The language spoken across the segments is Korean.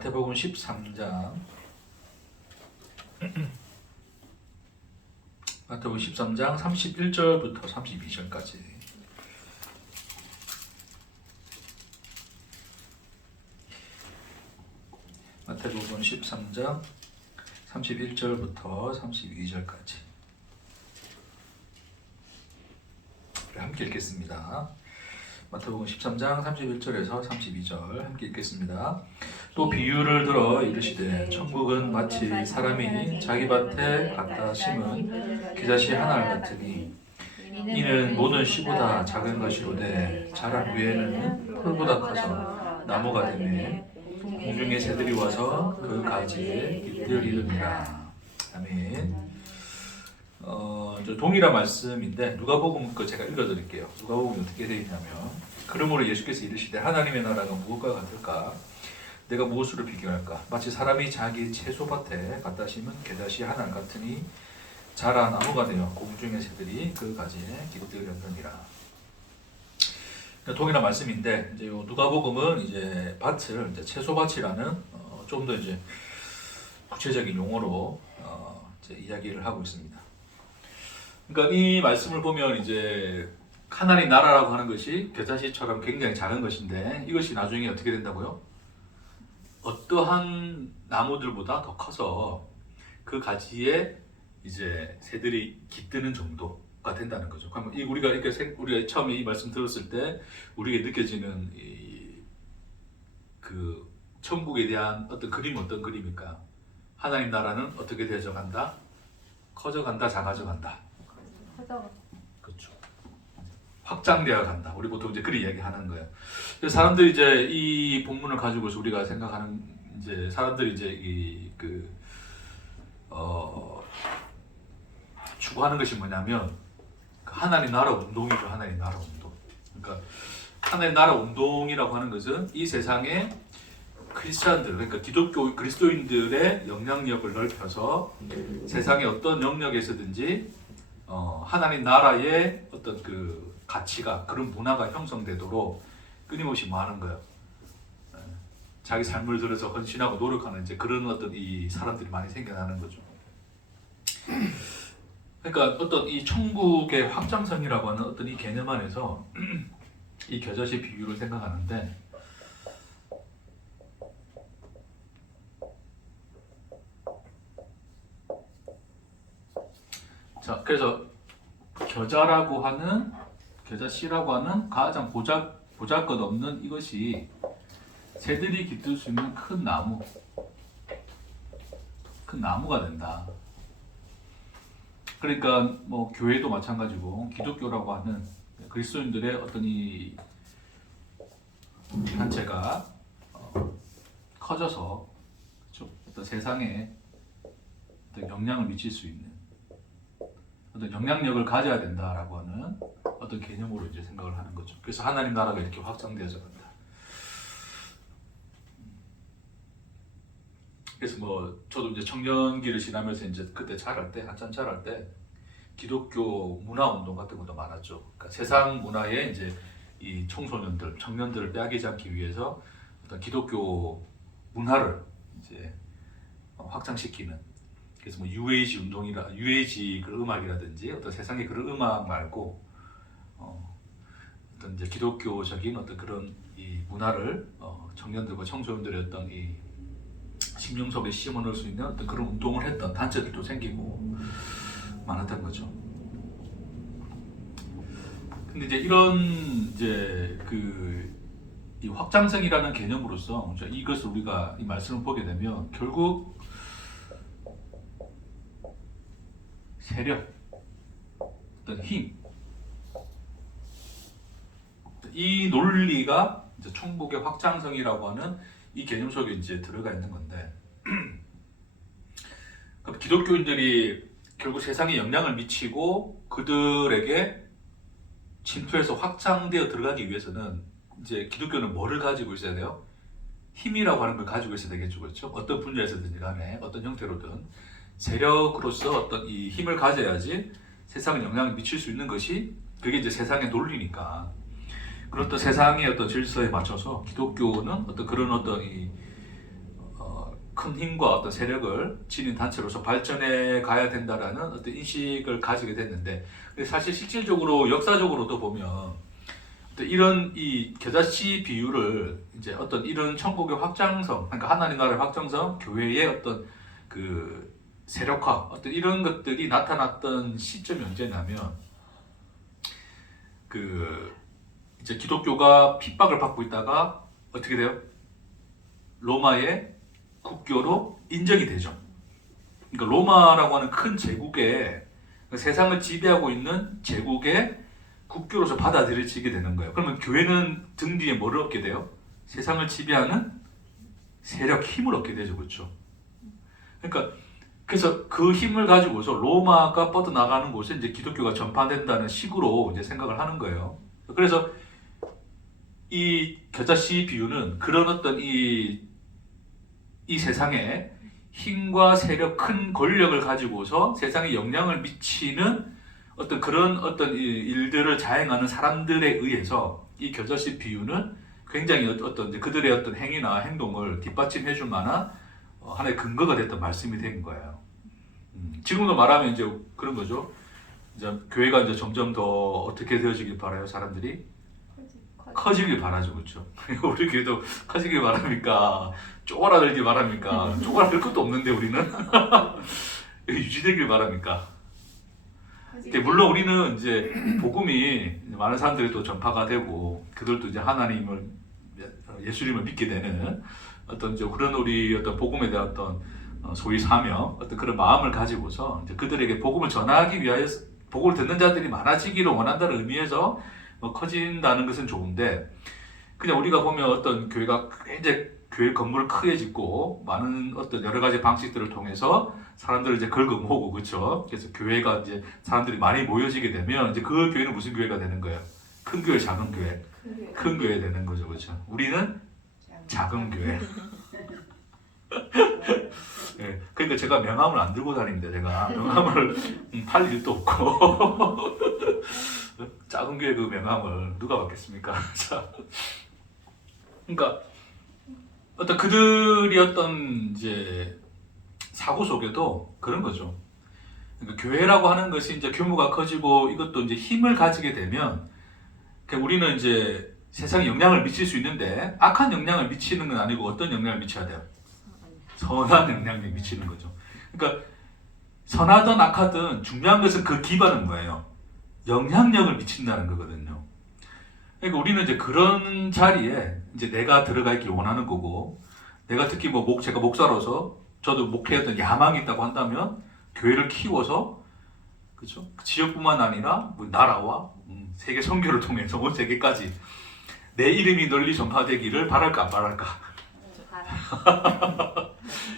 마태복음 13장 마태복음 13장 31절부터 32절까지 마태복음 13장 31절부터 32절까지 함께 읽겠습니다. 마태복음 13장 31절에서 32절 함께 읽겠습니다. 또 비유를 들어 이르시되 천국은 마치 사람이 자기 밭에 갖다 심은 겨자씨 한 알 같으니 이는 모든 씨보다 작은 것이로되 자란 후에는 풀보다 커서 나무가 되매 공중의 새들이 와서 그 가지에 깃들이느니라. 아멘. 동일한 말씀인데 누가복음 거 제가 읽어드릴게요. 누가복음이 어떻게 되어 있냐면 그러므로 예수께서 이르시되 하나님의 나라가 무엇과 같을까? 내가 무엇으로 비교할까? 마치 사람이 자기 채소밭에 갖다 심은 겨자씨 한 알 같으니 자라 나무가 되어 공중의 새들이 그 가지에 깃들였느니라. 동일한 말씀인데 이제 누가복음은 이제 밭을 이제 채소밭이라는 좀 더 이제 구체적인 용어로 이제 이야기를 하고 있습니다. 그러니까 이 말씀을 보면 이제 하나님 나라라고 하는 것이 겨자씨처럼 굉장히 작은 것인데 이것이 나중에 어떻게 된다고요? 어떠한 나무들보다 더 커서 그 가지에 이제 새들이 깃드는 정도가 된다는 거죠. 그러면 우리가 처음에 이 말씀 들었을 때 우리에게 느껴지는 그 천국에 대한 어떤 그림은 어떤 그림일까? 하나님 나라는 어떻게 되어져 간다? 커져간다, 작아져 간다. 그렇죠. 확장되어 간다. 우리 보통 이제 그리 얘기하는 거예요. 그래서 사람들이 이제 이 본문을 가지고서 우리가 생각하는 이제 사람들이 이제 추구하는 것이 뭐냐면 하나님 나라 운동이죠. 하나님 나라 운동. 그러니까 하나님 나라 운동이라고 하는 것은 이 세상에 크리스찬들, 그러니까 기독교 그리스도인들의 영향력을 넓혀서 세상의 어떤 영역에서든지 하나님 나라의 어떤 그 가치가 그런 문화가 형성되도록 끊임없이 뭐 하는 거예요. 자기 삶을 들여서 헌신하고 노력하는 이제 그런 어떤 이 사람들이 많이 생겨나는 거죠. 그러니까 어떤 이 천국의 확장성이라고 하는 어떤 이 개념 안에서 이 겨자씨 비유를 생각하는데 자, 그래서 겨자씨라고 하는 가장 보잘것없는 이것이 새들이 깃들 수 있는 큰 나무가 된다. 그러니까 뭐 교회도 마찬가지고 기독교라고 하는 그리스도인들의 어떤 이 단체가 커져서 어떤 세상에 어떤 영향을 미칠 수 있는 어떤 영향력을 가져야 된다라고 하는 어떤 개념으로 이제 생각을 하는 거죠. 그래서 하나님 나라가 이렇게 확장되어져 간다. 그래서 뭐 저도 이제 청년기를 지나면서 이제 그때 한참 자랄 때 기독교 문화 운동 같은 것도 많았죠. 그러니까 세상 문화에 이제 이 청년들을 빼앗기지 않기 위해서 어떤 기독교 문화를 이제 확장시키는. 그래서 뭐 UAG 그런 음악이라든지 어떤 세상의 그런 음악 말고 어떤 이제 기독교적인 어떤 그런 이 문화를 청년들과 청소년들의 어떤 이 심령 속에 심어넣을 수 있는 어떤 그런 운동을 했던 단체들도 생기고 많았던 거죠. 근데 이제 이런 이제 이 확장성이라는 개념으로서 이것을 우리가 이 말씀을 보게 되면 결국 세력, 어떤 힘, 이 논리가 이제 천국의 확장성이라고 하는 이 개념 속에 이제 들어가 있는 건데, 기독교인들이 결국 세상에 영향을 미치고 그들에게 침투해서 확장되어 들어가기 위해서는 이제 기독교는 뭐를 가지고 있어야 돼요? 힘이라고 하는 걸 가지고 있어야 되겠죠, 그렇죠? 어떤 분야에서든지 간에 어떤 형태로든 세력으로서 어떤 이 힘을 가져야지 세상에 영향을 미칠 수 있는 것이 그게 이제 세상의 논리니까. 그런 또 세상의 어떤 질서에 맞춰서 기독교는 어떤 그런 어떤 이 큰 힘과 어떤 세력을 지닌 단체로서 발전해 가야 된다라는 어떤 인식을 가지게 됐는데, 사실 실질적으로 역사적으로도 보면 어떤 이런 이 겨자씨 비유를 이제 어떤 이런 천국의 확장성, 그러니까 하나님 나라의 확장성, 교회의 어떤 그 세력화, 어떤 이런 것들이 나타났던 시점이 언제냐면, 그 이제 기독교가 핍박을 받고 있다가 어떻게 돼요? 로마의 국교로 인정이 되죠. 그러니까 로마라고 하는 큰 제국의, 세상을 지배하고 있는 제국의 국교로서 받아들여지게 되는 거예요. 그러면 교회는 등 뒤에 뭐를 얻게 돼요? 세상을 지배하는 세력, 힘을 얻게 되죠. 그렇죠? 그러니까 그래서 그 힘을 가지고서 로마가 뻗어나가는 곳에 이제 기독교가 전파된다는 식으로 이제 생각을 하는 거예요. 그래서 이 겨자씨 비유는 그런 어떤 이 세상에 힘과 세력, 큰 권력을 가지고서 세상에 영향을 미치는 어떤 그런 어떤 일들을 자행하는 사람들에 의해서 이 겨자씨 비유는 굉장히 어떤 그들의 어떤 행위나 행동을 뒷받침해 줄 만한 하나의 근거가 됐던 말씀이 된 거예요. 지금도 말하면 이제 그런 거죠. 이제 교회가 이제 점점 더 어떻게 되어지길 바라요, 사람들이? 커지길 바라죠, 그렇죠? 우리 교회도 커지길 바랍니까? 쪼그라들길 바랍니까? 쪼그라들 것도 없는데 우리는 유지되길 바랍니까? 물론 우리는 이제 복음이 많은 사람들이 또 전파가 되고 그들도 이제 하나님을, 예수님을 믿게 되는 어떤 이제 그런 우리 어떤 복음에 대한 어떤 소위 사명, 어떤 그런 마음을 가지고서 이제 그들에게 복음을 전하기 위하여 복음을 듣는 자들이 많아지기를 원한다는 의미에서 커진다는 것은 좋은데, 그냥 우리가 보면 어떤 교회가 이제 교회 건물을 크게 짓고 많은 어떤 여러 가지 방식들을 통해서 사람들을 이제 긁어 모으고, 그렇죠? 그래서 교회가 이제 사람들이 많이 모여지게 되면 이제 그 교회는 무슨 교회가 되는 거예요? 큰 교회, 작은 교회? 큰 교회 되는 거죠, 그렇죠? 우리는 작은 교회. 네, 그러니까 제가 명함을 안 들고 다니는데, 제가 명함을 팔 일도 없고 작은 교회 그 명함을 누가 받겠습니까? 자, 그러니까 어떤 그들이 어떤 이제 사고 속에도 그런 거죠. 그러니까 교회라고 하는 것이 이제 규모가 커지고 이것도 이제 힘을 가지게 되면, 그러니까 우리는 이제 세상에 영향을 미칠 수 있는데 악한 영향을 미치는 건 아니고 어떤 영향을 미쳐야 돼요? 선한 영향을 미치는 거죠. 그러니까 선하든 악하든 중요한 것은 그 기반은 뭐예요? 영향력을 미친다는 거거든요. 그러니까 우리는 이제 그런 자리에 이제 내가 들어가 있길 원하는 거고, 내가 특히 뭐 제가 목사로서 저도 목회에 어떤 야망이 있다고 한다면 교회를 키워서, 그렇죠? 지역뿐만 아니라 뭐 나라와 세계 선교를 통해서 온 세계까지 내 이름이 널리 전파되기를 바랄까 안 바랄까?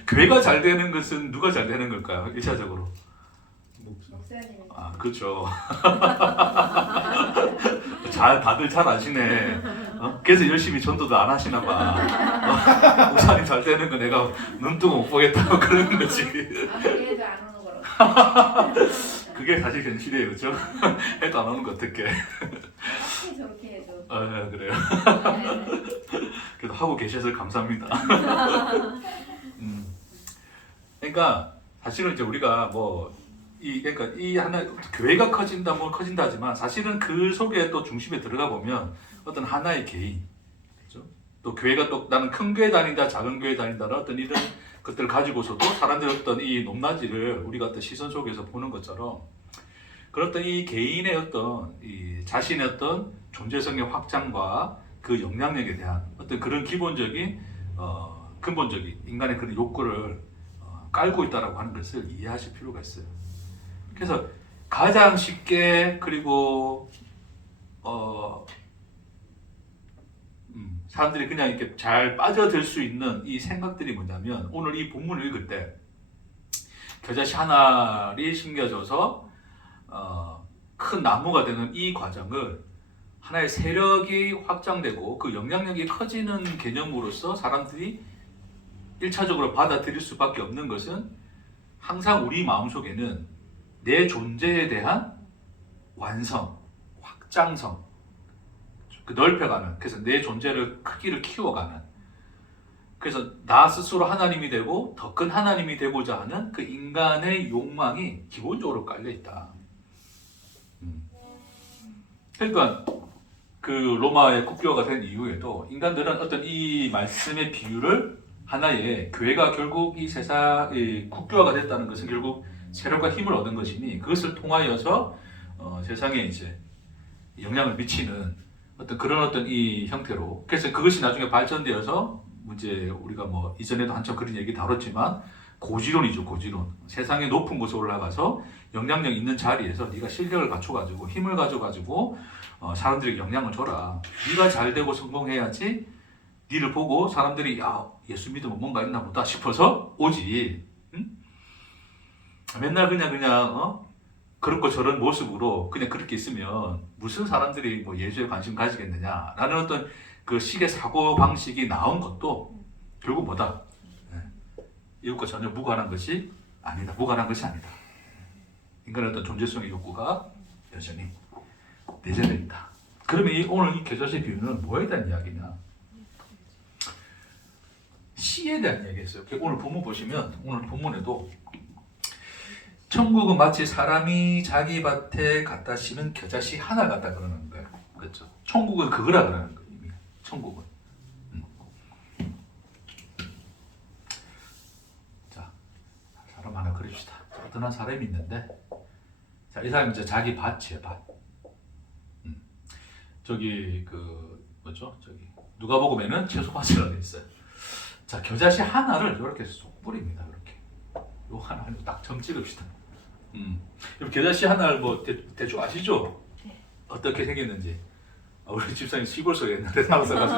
교회가 잘 되는 것은 누가 잘 되는 걸까요? 1차적으로. 목사님. 아, 그렇죠. 다들 잘 아시네. 그래서 열심히 전도도 안 하시나 봐. 목사님 잘 되는 거 내가 눈뜨고 못 보겠다고 그러는 거지. 해도 안 오는 거로. 그게 사실 현실이에요, 그렇죠? 해도 안 오는 거 어떡해. 저렇게 해도. 아, 그래요. 그래도 하고 계셔서 감사합니다. 그러니까 사실은 이제 우리가 그러니까 이 하나 교회가 커진다 커진다 하지만 사실은 그 속에 또 중심에 들어가 보면 어떤 하나의 개인, 그렇죠? 또 교회가 또 나는 큰 교회 다닌다, 작은 교회 다닌다는 어떤 이런 것들을 가지고서도 사람들의 어떤 이 높낮이를 우리가 어떤 시선 속에서 보는 것처럼, 그런 어떤 이 개인의 어떤 이 자신의 어떤 존재성의 확장과 그 영향력에 대한 어떤 그런 기본적인 근본적인 인간의 그런 욕구를 깔고 있다라고 하는 것을 이해하실 필요가 있어요. 그래서 가장 쉽게, 그리고 사람들이 그냥 이렇게 잘 빠져들 수 있는 이 생각들이 뭐냐면, 오늘 이 본문을 읽을 때 겨자씨 하나를 심겨져서 큰 나무가 되는 이 과정을 하나의 세력이 확장되고 그 영향력이 커지는 개념으로서 사람들이 1차적으로 받아들일 수밖에 없는 것은, 항상 우리 마음속에는 내 존재에 대한 완성, 확장성, 그 넓혀가는, 그래서 내 존재를 크기를 키워가는 그래서 나 스스로 하나님이 되고 더 큰 하나님이 되고자 하는 그 인간의 욕망이 기본적으로 깔려 있다. 그러니까 그 로마의 국교가 된 이후에도 인간들은 어떤 이 말씀의 비유를 하나의 교회가 결국 이 세상의 국교화가 됐다는 것은 결국 세력과 힘을 얻은 것이니 그것을 통하여서 세상에 이제 영향을 미치는 어떤 그런 어떤 이 형태로 그래서 그것이 나중에 발전되어서 이제 우리가 뭐 이전에도 한참 그런 얘기 다뤘지만 고지론이죠. 고지론. 세상의 높은 곳에 올라가서 영향력 있는 자리에서 네가 실력을 갖춰가지고 힘을 가져가지고 사람들에게 영향을 줘라. 네가 잘 되고 성공해야지 니를 보고 사람들이 야 예수 믿으면 뭔가 있나 보다 싶어서 오지. 응? 맨날 그냥 그렇고 저런 모습으로 그냥 그렇게 있으면 무슨 사람들이 뭐 예수에 관심 가지겠느냐라는 어떤 그 식의 사고 방식이 나온 것도 결국 뭐다? 이것과 전혀 무관한 것이 아니다. 무관한 것이 아니다. 인간의 어떤 존재성의 욕구가 여전히 내재되어 있다. 그러면 오늘 이 겨자씨 비유는 뭐에 대한 이야기냐? 씨에 대한 이야기였어요. 오늘 본문 보시면 오늘 본문에도 천국은 마치 사람이 자기 밭에 갖다 심은 겨자씨 하나 갖다 그러는 거예요. 그렇죠? 천국은 그거라 그러는 거예요. 이미. 천국은. 자, 사람 하나 그립시다. 어떤 한 사람이 있는데, 자, 이 사람이 이제 자기 밭이에요, 밭. 저기 뭐죠? 저기 누가복음에는 채소밭이라고 돼 있어요. 자, 겨자씨 하나를 이렇게 쏙 뿌립니다. 이렇게. 요 하나 딱 점 찍읍시다. 겨자씨 하나를 뭐 대충 아시죠? 네. 어떻게 생겼는지. 우리 집사님 시골 속에 옛날에 살아가지고.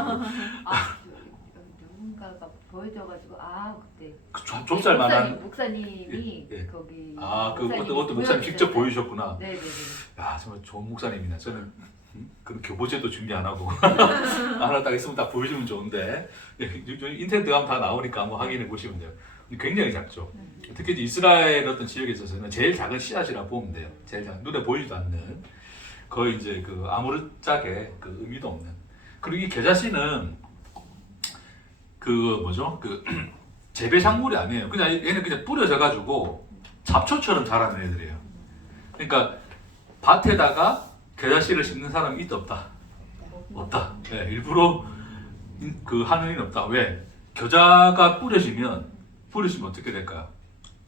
누군가가 보여줘가지고 그때 좁쌀만한 목사님이 예. 거기 어떤 목사님 직접 보여주셨구나. 네네네. 야, 정말 좋은 목사님이네. 저는 그 교보제도 준비 안 하고 하나 딱 있으면 딱 보여주면 좋은데 인터넷 들어가면 다 나오니까 한번 확인해 보시면 돼요. 굉장히 작죠. 특히 이제 이스라엘 어떤 지역에 있어서는 제일 작은 씨앗이라 보면 돼요. 제일 작은 눈에 보이지도 않는 거의 이제 그 아무렇짝에 그 의미도 없는. 그리고 이 겨자씨는 그 뭐죠? 그 재배 작물이 아니에요. 그냥 얘는 그냥 뿌려져 가지고 잡초처럼 자라는 애들이에요. 그러니까 밭에다가 겨자씨를 심는 사람이 있다 없다? 없다. 네, 일부러 하는 일은 없다. 왜? 겨자가 뿌려지면 어떻게 될까요?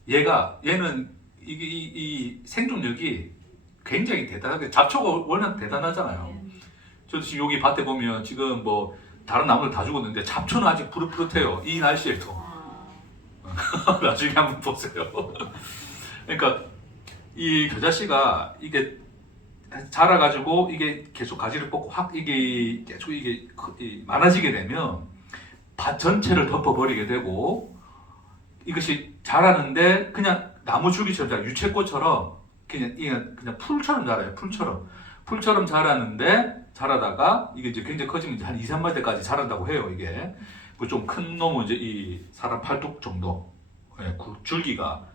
얘는 이 생존력이 굉장히 대단하게 잡초가 워낙 대단하잖아요. 저도 지금 여기 밭에 보면 지금 뭐 다른 나무들 다 죽었는데 잡초는 아직 푸릇푸릇해요. 이 날씨에도. 나중에 한번 보세요. 그러니까 이 겨자씨가 이게 자라가지고 이게 계속 가지를 뽑고 이게 계속 이게 많아지게 되면 밭 전체를 덮어버리게 되고 이것이 자라는데 그냥 나무 줄기처럼 자라 유채꽃처럼 그냥 풀처럼 자라요. 풀처럼 자라다가 이게 이제 굉장히 커지면 이제 한 2, 3만 대까지 자란다고 해요. 이게 좀 큰 놈은 이제 이 사람 팔뚝 정도 줄기가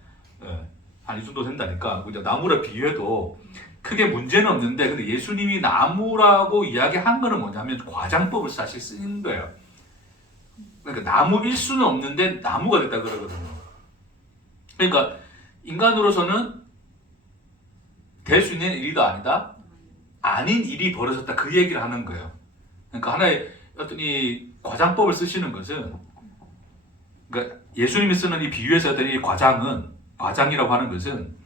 한 이 정도 된다니까. 이제 나무라 비유해도 크게 문제는 없는데 근데 예수님이 나무라고 이야기한 거는 뭐냐면 과장법을 사실 쓰는 거예요. 그러니까 나무일 수는 없는데 나무가 됐다 그러거든요. 그러니까 인간으로서는 될 수 있는 일이다 아니다? 아닌 일이 벌어졌다 그 얘기를 하는 거예요. 그러니까 하나의 어떤 이 과장법을 쓰시는 것은 그러니까 예수님이 쓰는 이 비유에서 어떤 이 과장이라고 하는 것은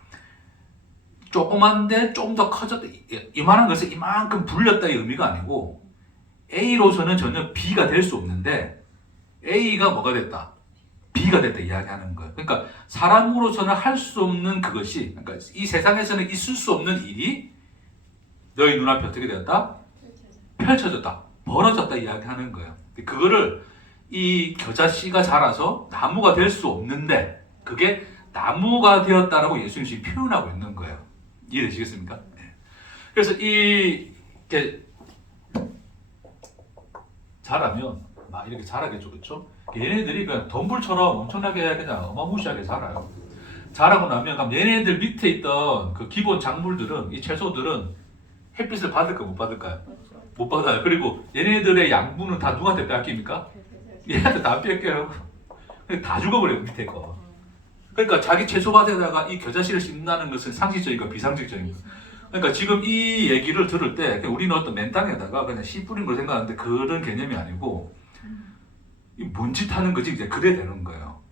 조그만데 좀 더 커졌다 이만한 것을 이만큼 불렸다의 의미가 아니고 A로서는 전혀 B가 될 수 없는데 A가 뭐가 됐다? B가 됐다 이야기하는 거예요. 그러니까 사람으로서는 할 수 없는 그것이 그러니까 이 세상에서는 있을 수 없는 일이 너희 눈앞에 어떻게 되었다? 펼쳐졌다. 벌어졌다 이야기하는 거예요. 그거를 이 겨자씨가 자라서 나무가 될 수 없는데 그게 나무가 되었다라고 예수님이 지금 표현하고 있는 거예요. 이해되시겠습니까? 네. 그래서 이렇게 자라면 막 이렇게 자라겠죠, 그렇죠? 얘네들이 그냥 덤불처럼 엄청나게 그냥 어마무시하게 자라요. 자라고 나면 그럼 얘네들 밑에 있던 그 기본 작물들은 이 채소들은 햇빛을 받을까 못 받을까요? 못 받아요. 그리고 얘네들의 양분은 다 누구한테 뺏깁니까? 얘한테 다 뺏겨요. 다 죽어버려요 밑에 거. 그러니까 자기 채소밭에다가 이 겨자씨를 심는다는 것은 상식적이고 비상식적인 거. 그러니까 지금 이 얘기를 들을 때 우리는 어떤 맨땅에다가 그냥 씨 뿌린 걸 생각하는데 그런 개념이 아니고 이 뭔짓 하는 거지 이제 그래 되는 거예요.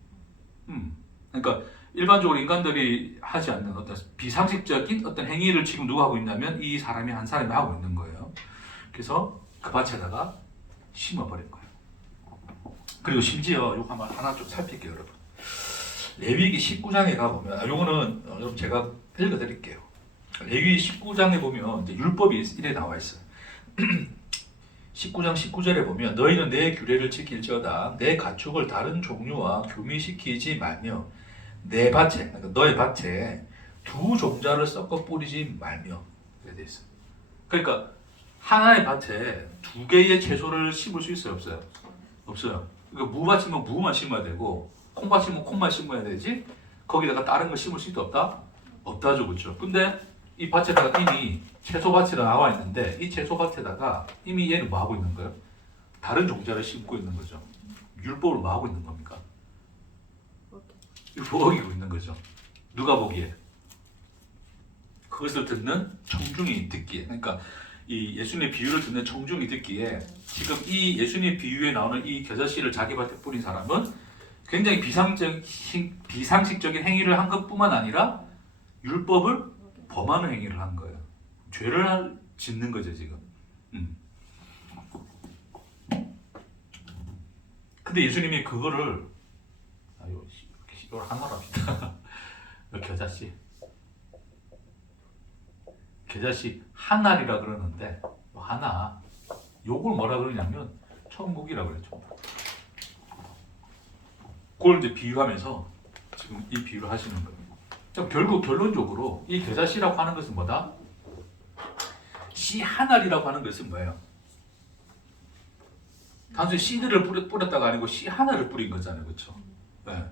그러니까 일반적으로 인간들이 하지 않는 어떤 비상식적인 어떤 행위를 지금 누가 하고 있냐면 이 사람이 한 사람이 하고 있는 거예요. 그래서 그 밭에다가 심어버린 거예요. 그리고 심지어 이거 한번 하나 좀 살필게요, 여러분. 레위기 19장에 가보면 요거는 여러분 제가 읽어드릴게요. 레위기 19장에 보면 이제 율법이 이래 나와 있어요. 19장 19절에 보면 너희는 내 규례를 지킬지어다 내 가축을 다른 종류와 교미시키지 말며 내 밭에 그러니까 너의 밭에 두 종자를 섞어 뿌리지 말며 이렇게 돼 있어요. 그러니까 하나의 밭에 두 개의 채소를 심을 수 있어요, 없어요? 없어요. 그러니까 무밭이면 무만 심어야 되고 콩밭이면 콩만 심어야 되지 거기다가 다른 거 심을 수 있다 없다? 없다죠, 그렇죠? 근데 이 밭에다가 이미 채소밭이 나와 있는데 이 채소밭에다가 이미 얘는 뭐 하고 있는 거예요? 다른 종자를 심고 있는 거죠. 율법을 뭐 하고 있는 겁니까? 율법 어기고 있는 거죠. 누가 보기에? 그것을 듣는 청중이 듣기에. 그러니까 이 예수님의 비유를 듣는 청중이 듣기에 지금 이 예수님 비유에 나오는 이 겨자씨를 자기 밭에 뿌린 사람은 굉장히 비상식적인 행위를 한 것뿐만 아니라 율법을 범하는 행위를 한 거예요. 죄를 짓는 거죠 지금. 근데 예수님이 그거를 이걸 하나로 합시다. 겨자씨 하나리라 그러는데 하나 요걸 뭐라 그러냐면 천국이라 그래요. 천국. 그걸 이제 비유하면서 지금 이 비유를 하시는 거예요. 결국 결론적으로 이 겨자씨라고 하는 것은 뭐다? 씨 하나리라고 하는 것은 뭐예요? 단순히 씨들을 뿌렸다가 아니고 씨 하나를 뿌린 거잖아요, 그렇죠? 네.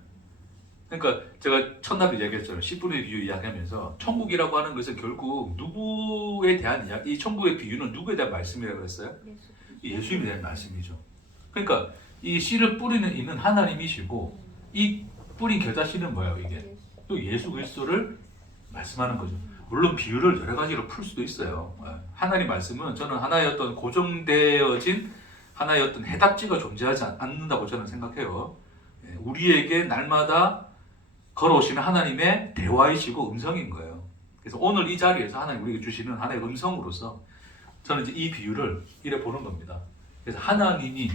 그러니까 제가 첫날에 이야기했잖아요. 씨 뿌리는 비유 이야기하면서 천국이라고 하는 것은 결국 누구에 대한 이야기, 이 천국의 비유는 누구에 대한 말씀이라고 그랬어요? 예수님에 대한 말씀이죠. 그러니까 이 씨를 뿌리는 이는 하나님이시고 이 뿌린 겨자씨는 뭐예요, 이게? 또 예수 그리스도를 말씀하는 거죠. 물론 비유를 여러 가지로 풀 수도 있어요. 하나님 말씀은 저는 하나의 어떤 고정되어진 하나의 어떤 해답지가 존재하지 않는다고 저는 생각해요. 우리에게 날마다 걸어오시는 하나님의 대화이시고 음성인 거예요. 그래서 오늘 이 자리에서 하나님 우리에게 주시는 하나의 음성으로서 저는 이제 이 비유를 이래 보는 겁니다. 그래서 하나님이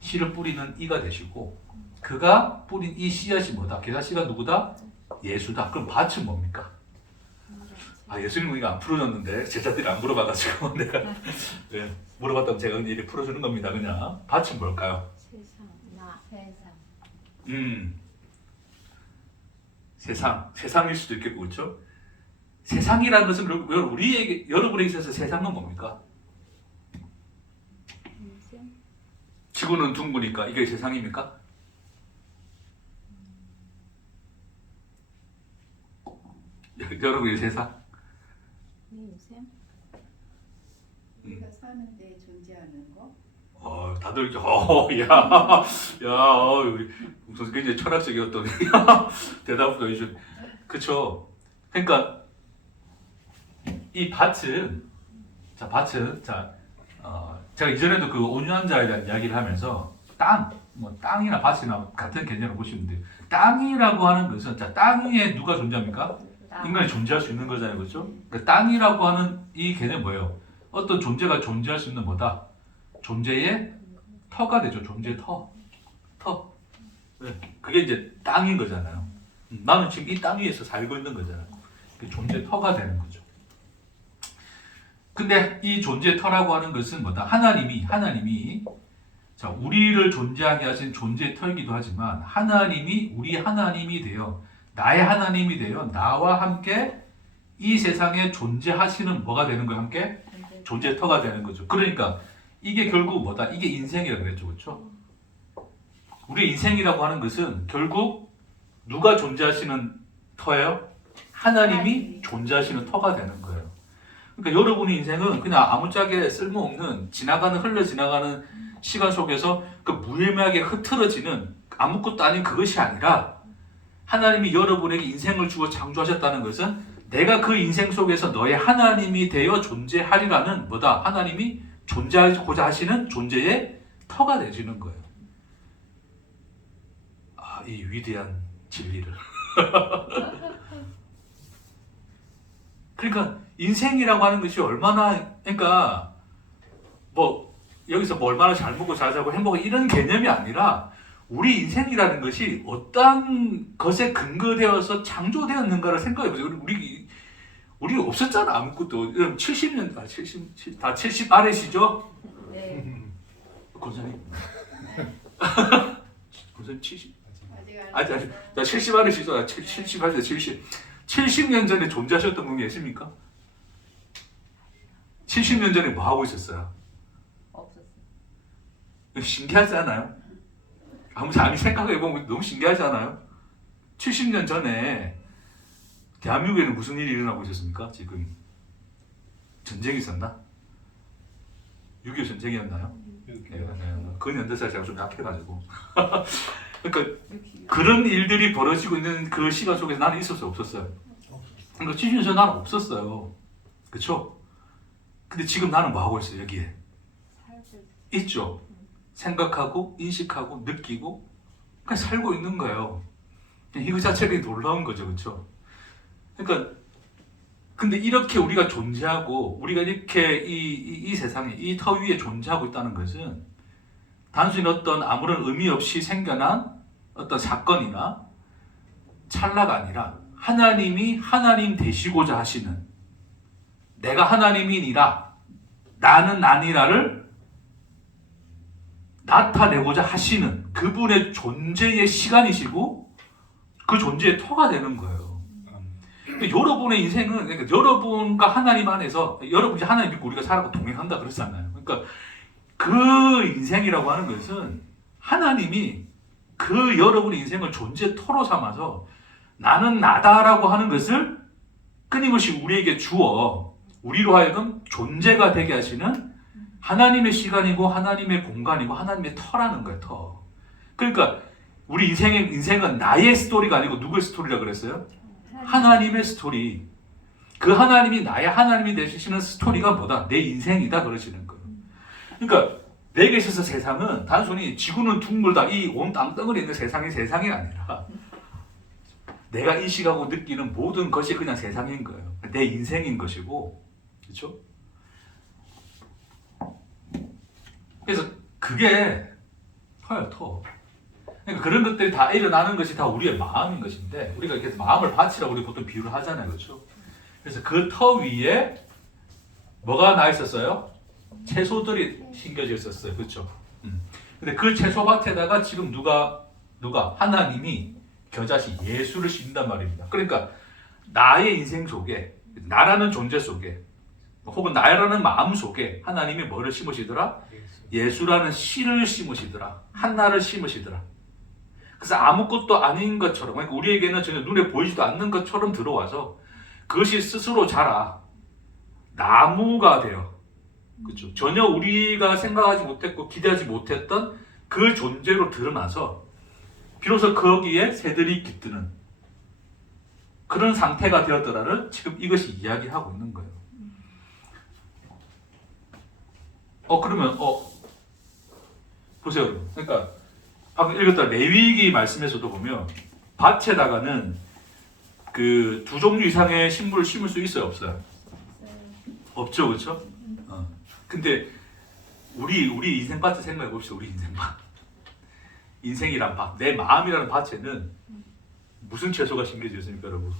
씨를 뿌리는 이가 되시고 그가 뿌린 이 씨앗이 뭐다? 겨자씨가 누구다? 예수다. 그럼 밭은 뭡니까? 예수님은 이거 안 풀어줬는데 제자들이 안 물어봐가지고 내가 물어봤다면 제가 이렇게 풀어주는 겁니다. 그냥 밭은 뭘까요? 세상일 수도 있겠고 그렇죠? 세상이라는 것은 결국 여러분에게 있어서 세상은 뭡니까? 지구는 둥그니까 이게 세상입니까? 여러분의 세상? 우리가 사는데 존재하는 거? 다들 무슨 굉장히 철학적이었던 대답도 해준. 그렇죠. 그러니까 이 밭은 제가 이전에도 그 온유한 자에 대한 이야기를 하면서 땅이나 밭이나 같은 개념을 보시면 돼요. 땅이라고 하는 것은 땅 위에 누가 존재합니까? 인간이 존재할 수 있는 거잖아요, 그렇죠? 그러니까 땅이라고 하는 이 개념은 뭐예요? 어떤 존재가 존재할 수 있는 뭐다? 존재의 터가 되죠. 존재의 터. 네. 그게 이제 땅인 거잖아요. 나는 지금 이 땅 위에서 살고 있는 거잖아요. 존재의 터가 되는 거죠. 근데 이 존재의 터라고 하는 것은 뭐다? 하나님이 우리를 존재하게 하신 존재의 터이기도 하지만 하나님이 우리 하나님이 되어 나의 하나님이 되어 나와 함께 이 세상에 존재하시는 뭐가 되는 거예요? 함께 존재의 터가 되는 거죠. 그러니까 이게 결국 뭐다? 이게 인생이라고 그랬죠, 그렇죠? 우리의 인생이라고 하는 것은 결국 누가 존재하시는 터예요? 하나님이 존재하시는 터가 되는 거예요. 그러니까 여러분의 인생은 그냥 아무짝에 쓸모없는 흘러 지나가는 시간 속에서 그 무의미하게 흐트러지는 아무것도 아닌 그것이 아니라 하나님이 여러분에게 인생을 주고 창조하셨다는 것은 내가 그 인생 속에서 너의 하나님이 되어 존재하리라는 뭐다? 하나님이 존재하고자 하시는 존재의 터가 되시는 거예요. 아, 이 위대한 진리를. 그러니까 인생이라고 하는 것이 얼마나, 그러니까 뭐 여기서 뭐 얼마나 잘 먹고 잘 자고 행복한 이런 개념이 아니라 우리 인생이라는 것이 어떠한 것에 근거되어서 창조되었는가를 생각해 보세요. 우리 없었잖아 아무것도. 70년 다 70 아래시죠? 네. 권사님. 권사님 70. 아직 아직 나 70 아래시죠? 나 70 아래 70. 70년 전에 존재하셨던 분 계십니까? 70년 전에 뭐 하고 있었어요? 없었어요. 신기하지 않아요? 아무리 생각해보면 너무 신기하지 않아요? 70년 전에 대한민국에는 무슨 일이 일어나고 있었습니까? 지금 전쟁이 있었나? 6.25 전쟁이었나요? 네, 그 연대사 제가 좀 약해가지고 그러니까 그런 일들이 벌어지고 있는 그 시간 속에서 나는 있었어요? 없었어요? 그러니까 70년 전에 나는 없었어요. 그쵸? 근데 지금 나는 뭐 하고 있어요? 여기에 있죠? 생각하고 인식하고 느끼고 그냥 살고 있는 거예요. 이거 자체가 놀라운 거죠, 그렇죠? 그러니까 근데 이렇게 우리가 존재하고 우리가 이렇게 이 세상에 이 터 위에 존재하고 있다는 것은 단순히 어떤 아무런 의미 없이 생겨난 어떤 사건이나 찰나가 아니라 하나님이 하나님 되시고자 하시는 내가 하나님이니라 나는 나니라를 나타내고자 하시는 그분의 존재의 시간이시고 그 존재의 터가 되는 거예요. 그러니까 여러분의 인생은 그러니까 여러분과 하나님 안에서 여러분이 하나님 믿고 우리가 살아가고 동행한다 그랬잖아요. 그러니까 그 인생이라고 하는 것은 하나님이 그 여러분의 인생을 존재의 터로 삼아서 나는 나다라고 하는 것을 끊임없이 우리에게 주어 우리로 하여금 존재가 되게 하시는 하나님의 시간이고 하나님의 공간이고 하나님의 터라는 거예요. 터. 그러니까 우리 인생은 나의 스토리가 아니고 누구의 스토리라 그랬어요? 하나님의 스토리. 그 하나님이 나의 하나님이 되시는 스토리가 뭐다? 내 인생이다 그러시는 거예요. 그러니까 내게 있어서 세상은 단순히 지구는 둥글다 이 온 땅덩어리 있는 세상이 아니라 내가 인식하고 느끼는 모든 것이 그냥 세상인 거예요. 내 인생인 것이고, 그렇죠? 그래서 그게 터예요, 터. 그러니까 그런 것들이 다 일어나는 것이 다 우리의 마음인 것인데 우리가 이렇게 마음을 밭이라고 우리 보통 비유를 하잖아요, 그렇죠? 그래서 그 터 위에 뭐가 나 있었어요? 채소들이 심겨져 있었어요, 그렇죠? 근데 그 채소밭에다가 지금 누가 하나님이 겨자씨 예수를 심는단 말입니다. 그러니까 나의 인생 속에 나라는 존재 속에 혹은 나라는 마음 속에 하나님이 뭐를 심으시더라? 예수라는 씨를 심으시더라. 한나를 심으시더라. 그래서 아무것도 아닌 것처럼 그러니까 우리에게는 전혀 눈에 보이지도 않는 것처럼 들어와서 그것이 스스로 자라 나무가 되어 그렇죠. 전혀 우리가 생각하지 못했고 기대하지 못했던 그 존재로 드러나서 비로소 거기에 새들이 깃드는 그런 상태가 되었더라를 지금 이것이 이야기하고 있는 거예요. 그러면 보세요. 그러니까 방금 읽었던 레위기 말씀에서도 보면 밭에다가는 그 2종류 이상의 식물을 심을 수 있어요, 없어요? 없죠, 그렇죠? 근데 우리 인생 밭에 생각해 봅시다. 우리 인생 밭. 인생이란 밭, 내 마음이라는 밭에는 무슨 채소가 심겨져 있습니까, 여러분?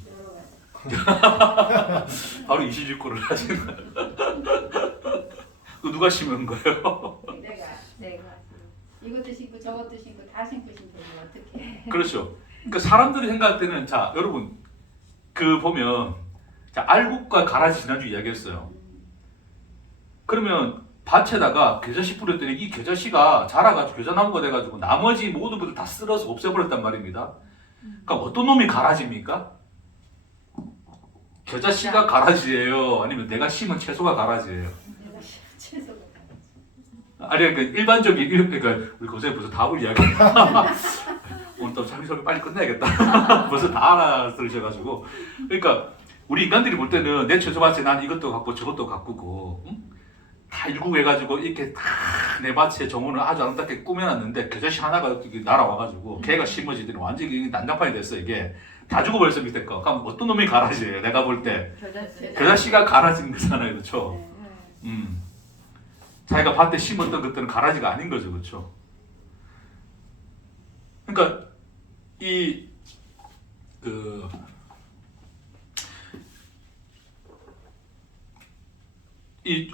바로 26고를 하시는 거예요. 그 누가 심은 거예요? 내가 이것도 심고 저것도 심고 다 심고 싶으면 어떡해? 그렇죠. 그러니까 사람들이 생각할 때는 자 여러분 그 보면 자 알곡과 가라지 지난주 이야기했어요. 그러면 밭에다가 겨자씨 뿌렸더니 이 겨자씨가 자라가지고 겨자나무가 돼가지고 나머지 모든 것을 다 쓸어서 없애버렸단 말입니다. 그러니까 어떤 놈이 가라지입니까? 겨자씨가 가라지예요? 아니면 내가 심은 채소가 가라지예요? 내가 채소가 아니, 그 일반적인, 그러니까 우리 고생이 벌써 답을 이야기. 오늘 또 자기소개 빨리 끝내야겠다. 벌써 다 알아들으셔가지고. 그러니까 우리 인간들이 볼 때는 내 채소밭에 난 이것도 갖고 저것도 가꾸고, 응? 다 일구해가지고 이렇게 다 내 밭에 정원을 아주 아름답게 꾸며놨는데 겨자씨 하나가 이렇게 날아와가지고 걔가 심어지더니 완전히 난장판이 됐어 이게. 다 죽어버렸어 밑에 거. 그럼 어떤 놈이 가라지예요? 내가 볼 때. 겨자씨가 가라진 거잖아요, 그렇죠? 자기가 밭에 심었던 것들은 가라지가 아닌 거죠, 그렇죠? 그러니까 이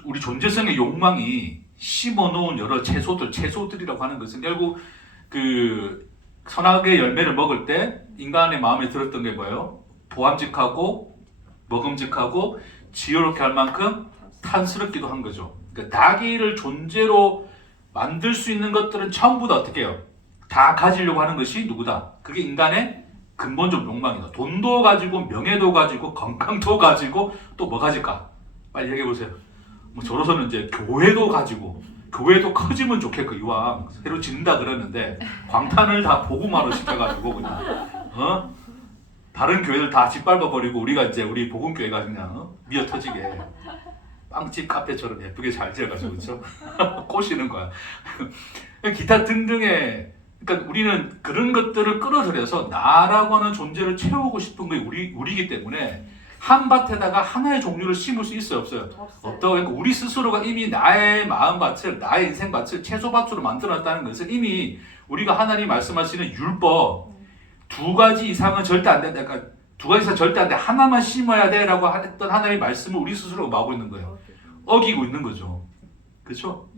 우리 존재성의 욕망이 심어놓은 여러 채소들이라고 하는 것은 결국 그 선악의 열매를 먹을 때 인간의 마음에 들었던 게 뭐예요? 보암직하고 먹음직하고 지혜롭게 할 만큼 탐스럽기도 한 거죠. 그러니까 자기를 존재로 만들 수 있는 것들은 전부 다 어떻게 해요? 다 가지려고 하는 것이 누구다? 그게 인간의 근본적 욕망이다. 돈도 가지고 명예도 가지고 건강도 가지고 또 뭐 가질까? 빨리 얘기해 보세요. 뭐 저로서는 이제 교회도 가지고 교회도 커지면 좋겠고 이왕 새로 짓는다 그러는데 광탄을 다 복음화로 시켜가지고 그냥 다른 교회들 다 짓밟아 버리고 우리가 이제 우리 복음교회가 그냥 미어 터지게 빵집 카페처럼 예쁘게 잘 지어가지고 그렇죠? 꼬시는 거야. 기타 등등의 그러니까 우리는 그런 것들을 끌어들여서 나라고 하는 존재를 채우고 싶은 게 우리이기 때문에 한 밭에다가 하나의 종류를 심을 수 있어요, 없어요? 없다고. 그러니까 우리 스스로가 이미 나의 마음밭을, 나의 인생밭을 채소밭으로 만들어놨다는 것은 이미 우리가 하나님 말씀하시는 율법 두 가지 이상은 절대 안 된다. 그러니까 두 가지 이상 절대 안 돼. 하나만 심어야 돼라고 했던 하나님의 말씀을 우리 스스로가 막고 있는 거예요. 어기고 있는 거죠. 그렇죠?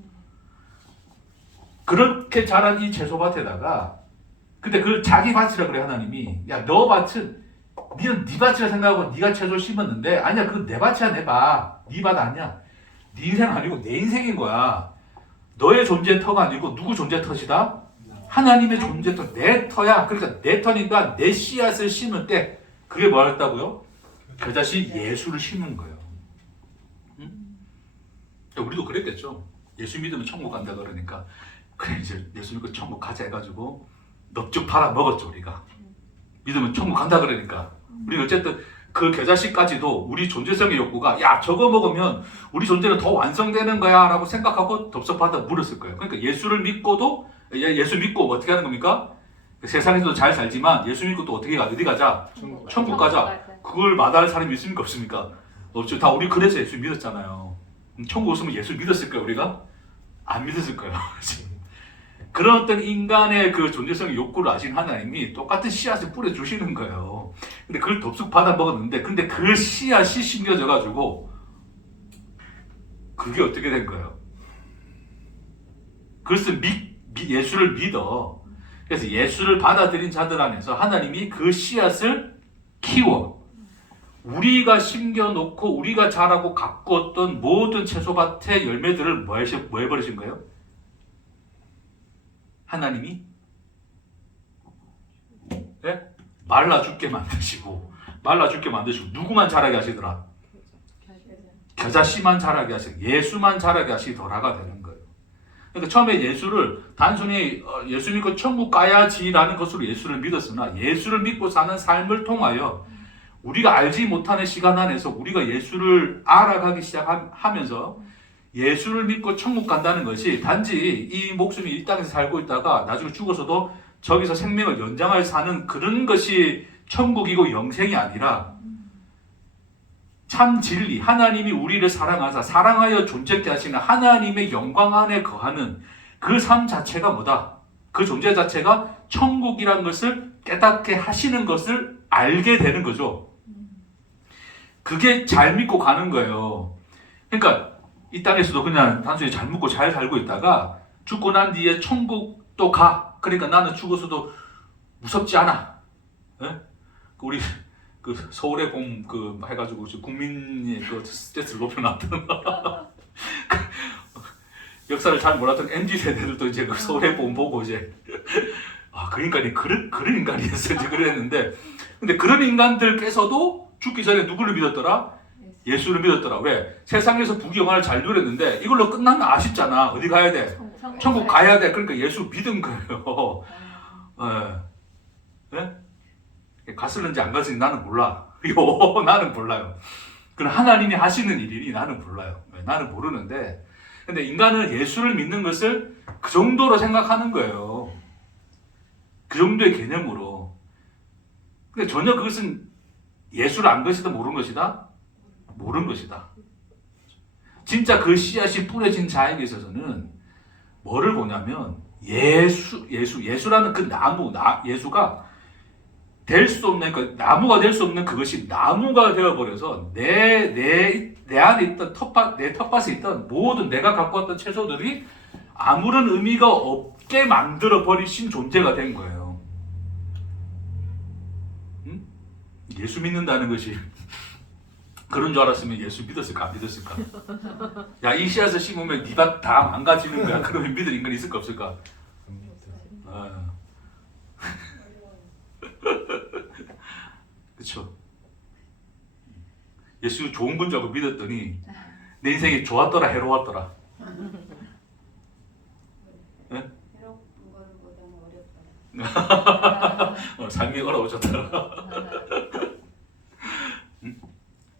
그렇게 자란 이 채소밭에다가 근데 그걸 자기 밭이라 그래 하나님이. 야, 너 밭은 니는 네 밭이라 생각하고 네가 채소 심었는데 아니야, 그건 내 밭이야, 내 밭. 네 밭 아니야. 네 인생 아니고 내 인생인 거야. 너의 존재 터가 아니고 누구 존재 터시다? 하나님의 존재 터, 내 터야. 그러니까 내 터니까 내 씨앗을 심을 때 그게 뭐였다고요? 겨자씨 예수를 심은 거예요. 응? 우리도 그랬겠죠. 예수 믿으면 천국 간다 그러니까 그래 이제 예수 믿고 천국 가자 해가지고 넙죽 팔아 먹었죠 우리가. 믿으면 천국 간다 그러니까 우리 어쨌든 그 겨자씨까지도 우리 존재성의 욕구가 야 저거 먹으면 우리 존재는 더 완성되는 거야 라고 생각하고 덥석받아 물었을 거예요. 그러니까 예수를 믿고도 예수 믿고 어떻게 하는 겁니까? 세상에서도 잘 살지만 예수 믿고 또 어떻게 가? 어디 가자? 천국 가자. 그걸 마다할 사람이 있습니까? 없습니까? 없죠. 다 우리 그래서 예수 믿었잖아요. 천국 없으면 예수 믿었을까요 우리가? 안 믿었을 거예요. 그런 어떤 인간의 그 존재성의 욕구를 아신 하나님이 똑같은 씨앗을 뿌려주시는 거예요. 근데 그걸 덥석 받아 먹었는데 근데 그 씨앗이 심겨져가지고 그게 어떻게 된 거예요? 그래서 예수를 믿어. 그래서 예수를 받아들인 자들 안에서 하나님이 그 씨앗을 키워. 우리가 심겨놓고 우리가 자라고 가꾸었던 모든 채소밭의 열매들을 뭐 해버리신 거예요? 하나님이 네? 말라 죽게 만드시고 누구만 자라게 하시더라? 겨자씨만 자라게 하시고 예수만 자라게 하시더라가 되는 거예요. 그러니까 처음에 예수를 단순히 예수 믿고 천국 가야지라는 것으로 예수를 믿었으나 예수를 믿고 사는 삶을 통하여 우리가 알지 못하는 시간 안에서 우리가 예수를 알아가기 시작하면서 예수를 믿고 천국 간다는 것이 단지 이 목숨이 이 땅에서 살고 있다가 나중에 죽어서도 저기서 생명을 연장할 사는 그런 것이 천국이고 영생이 아니라 참 진리, 하나님이 우리를 사랑하여 존재케 하시는 하나님의 영광 안에 거하는 그 삶 자체가 뭐다? 그 존재 자체가 천국이라는 것을 깨닫게 하시는 것을 알게 되는 거죠. 그게 잘 믿고 가는 거예요. 그러니까 이 땅에서도 그냥 단순히 잘 먹고 잘 살고 있다가 죽고 난 뒤에 천국도 가. 그러니까 나는 죽어서도 무섭지 않아. 네? 우리 그 서울의 봄 그 해가지고 국민의 그 스트레스를 높여놨던 역사를 잘 몰랐던 MZ 세대들도 이제 그 서울의 봄 보고 이제 그 인간이 그런 인간이었어 이제 그랬는데 근데 그런 인간들께서도 죽기 전에 누구를 믿었더라? 예수를 믿었더라. 왜? 세상에서 부귀영화를 잘 누렸는데 이걸로 끝나면 아쉽잖아. 어디 가야 돼? 천국 가야 돼. 그러니까 예수 믿은 거예요. 예? 갔을는지 안 갔을는지 나는 몰라. 나는 몰라요. 그건 하나님이 하시는 일이니 나는 몰라요. 나는 모르는데, 근데 인간은 예수를 믿는 것을 그 정도로 생각하는 거예요. 그 정도의 개념으로. 근데 전혀 그것은 예수를 안 것이다, 모르는 것이다? 모르는 것이다. 진짜 그 씨앗이 뿌려진 자에게 있어서는 뭐를 보냐면 예수라는 그 예수가 될 수 없는, 그 나무가 될 수 없는 그것이 나무가 되어버려서 내 안에 있던 내 텃밭에 있던 모든 내가 갖고 왔던 채소들이 아무런 의미가 없게 만들어 버리신 존재가 된 거예요. 응? 예수 믿는다는 것이 그런 줄 알았으면 예수 믿었을까 안 믿었을까? 야, 이 씨앗을 심으면 네가 다 망가지는 거야. 그러면 믿을 인간이 있을까 없을까? 그렇죠. 예수 좋은 건 줄 알고 믿었더니 내 인생이 좋았더라 해로웠더라. 네? 해롭은 거보다는 어렵다. 삶이 어려워졌더라.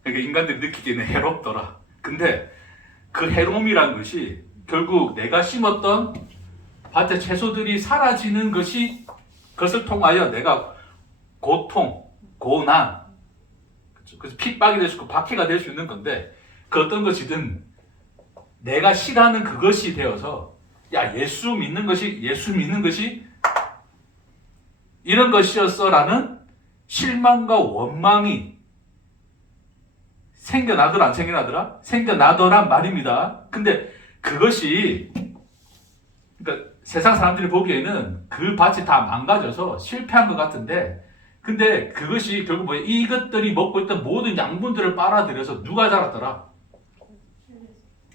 그러니까 인간들이 느끼기에는 해롭더라. 근데 그 해로움이란 것이 결국 내가 심었던 밭의 채소들이 사라지는 그것을 통하여 내가 고통, 고난, 그래서 핍박이 될 수 있고 박해가 될 수 있는 건데, 그 어떤 것이든 내가 싫어하는 그것이 되어서 야, 예수 믿는 것이 이런 것이었어라는 실망과 원망이 생겨나더라 안 생겨나더라? 생겨나더란 말입니다. 근데 그것이, 그러니까 세상 사람들이 보기에는 그 밭이 다 망가져서 실패한 것 같은데, 근데 그것이 결국 뭐야? 이것들이 먹고 있던 모든 양분들을 빨아들여서 누가 자랐더라?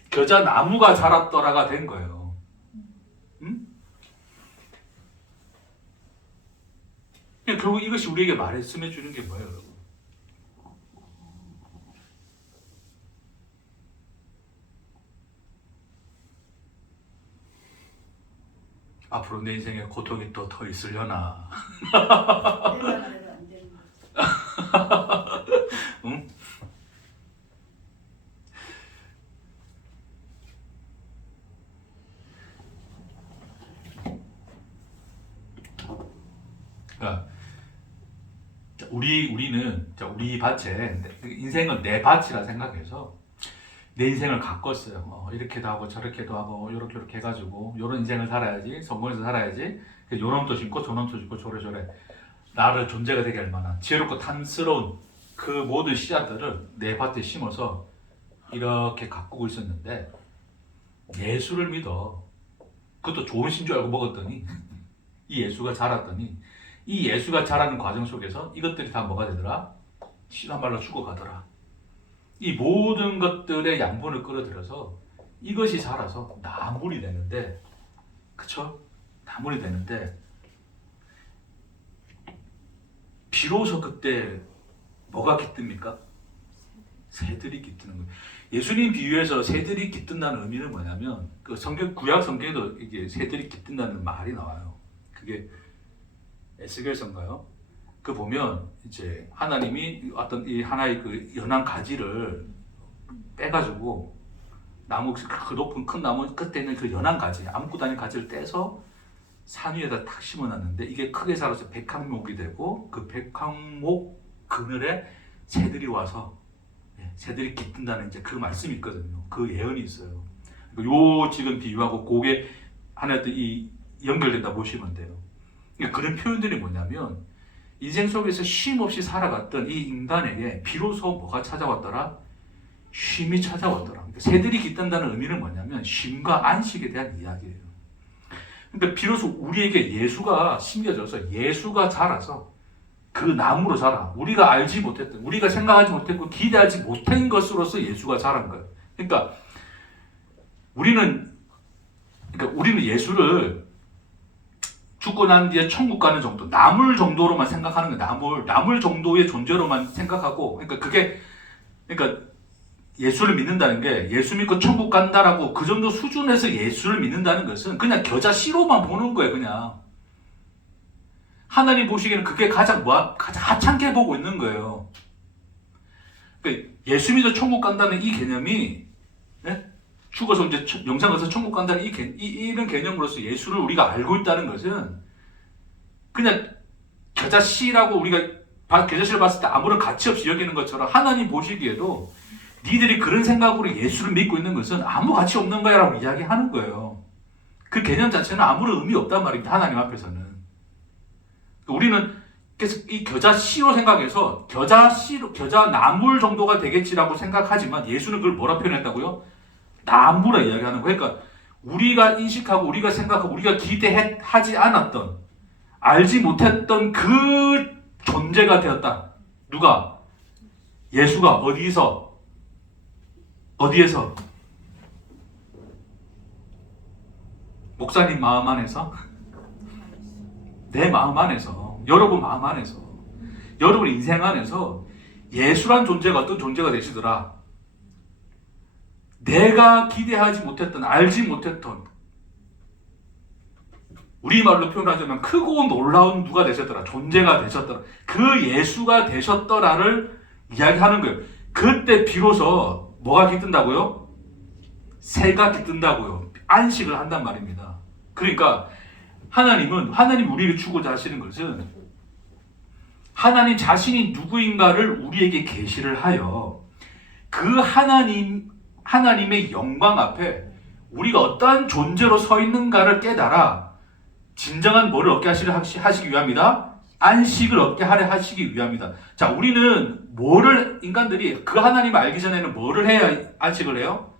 겨자 나무가 자랐더라가 된 거예요. 응? 결국 이것이 우리에게 말씀해 주는 게 뭐예요, 여러분? 앞으로 내 인생에 고통이 또 더 있으려나? 생각대로 안 되는 거지. 응? 그러니까 우리는 우리 밭에 인생은 내 밭이라 생각해서 내 인생을 가꿨어요. 이렇게도 하고 저렇게도 하고 이렇게 해가지고 이런 인생을 살아야지, 성공해서 살아야지. 요놈도 심고 저놈도 심고 저래저래 나를 존재가 되게 할 만한 지혜롭고 탐스러운 그 모든 씨앗들을 내 밭에 심어서 이렇게 가꾸고 있었는데, 예수를 믿어. 그것도 좋은 신 줄 알고 먹었더니 이 예수가 자랐더니 이 예수가 자라는 과정 속에서 이것들이 다 뭐가 되더라? 씨한 말로 죽어가더라. 이 모든 것들의 양분을 끌어들여서 이것이 자라서 나물이 되는데, 그쵸? 나물이 되는데, 비로소 그때 뭐가 깃듭니까? 새들이 깃드는 거예요. 예수님 비유에서 새들이 깃든다는 의미는 뭐냐면, 그 구약 성경에도 이게 새들이 깃든다는 말이 나와요. 그게 에스겔서인가요? 그 보면 이제 하나님이 어떤 이 하나의 그 연한 가지를 빼가지고 나무 그 높은 큰 나무 끝에 있는 그 연한 가지, 아무것도 아닌 가지를 떼서 산 위에다 탁 심어놨는데 이게 크게 자라서 백향목이 되고 그 백향목 그늘에 새들이 와서 새들이 깃든다는 이제 그 말씀이 있거든요. 그 예언이 있어요. 요 지금 비유하고 그게 하나 이 연결된다 보시면 돼요. 그러니까 그런 표현들이 뭐냐면 인생 속에서 쉼 없이 살아갔던 이 인간에게 비로소 뭐가 찾아왔더라? 쉼이 찾아왔더라. 그러니까 새들이 깃든다는 의미는 뭐냐면 쉼과 안식에 대한 이야기예요. 그러니까 비로소 우리에게 예수가 심겨져서 예수가 자라서 그 나무로 자라. 우리가 알지 못했던, 우리가 생각하지 못했고 기대하지 못한 것으로서 예수가 자란 거예요. 그러니까 우리는 예수를 죽고 난 뒤에 천국 가는 정도, 나물 정도로만 생각하는 거예요. 나물 정도의 존재로만 생각하고, 그러니까 예수를 믿는다는 게 예수 믿고 천국 간다라고 그 정도 수준에서 예수를 믿는다는 것은 그냥 겨자씨로만 보는 거예요. 그냥 하나님 보시기에는 그게 가장 하찮게 보고 있는 거예요. 그러니까 예수 믿어 천국 간다는 이 개념이, 예? 죽어서 이제 영생 가서 천국 간다는 이런 개념으로서 예수를 우리가 알고 있다는 것은 그냥 겨자씨라고 우리가 겨자씨를 봤을 때 아무런 가치 없이 여기는 것처럼 하나님 보시기에도 니들이 그런 생각으로 예수를 믿고 있는 것은 아무 가치 없는 거야 라고 이야기하는 거예요. 그 개념 자체는 아무런 의미 없단 말입니다. 하나님 앞에서는. 우리는 계속 이 겨자씨로 생각해서 겨자나물 정도가 되겠지라고 생각하지만 예수는 그걸 뭐라 표현했다고요? 나무라 이야기하는 거예요. 그러니까 우리가 인식하고 우리가 생각하고 우리가 기대하지 않았던 알지 못했던 그 존재가 되었다. 누가? 예수가 어디에서? 목사님 마음 안에서? 내 마음 안에서, 여러분 마음 안에서, 여러분 인생 안에서 예수란 존재가 어떤 존재가 되시더라. 내가 기대하지 못했던, 알지 못했던, 우리말로 표현하자면 크고 놀라운 누가 되셨더라. 존재가 되셨더라. 그 예수가 되셨더라를 이야기하는 거예요. 그때 비로소 뭐가 깃든다고요? 새가 깃든다고요. 안식을 한단 말입니다. 그러니까 하나님 우리에게 주고자 하시는 것은 하나님 자신이 누구인가를 우리에게 계시를 하여 그 하나님의 영광 앞에 우리가 어떠한 존재로 서 있는가를 깨달아 진정한 뭐를 얻게 하시기 위함이다? 안식을 얻게 하려 하시기 위함이다. 자, 우리는 인간들이 그 하나님을 알기 전에는 뭐를 해야 안식을 해요?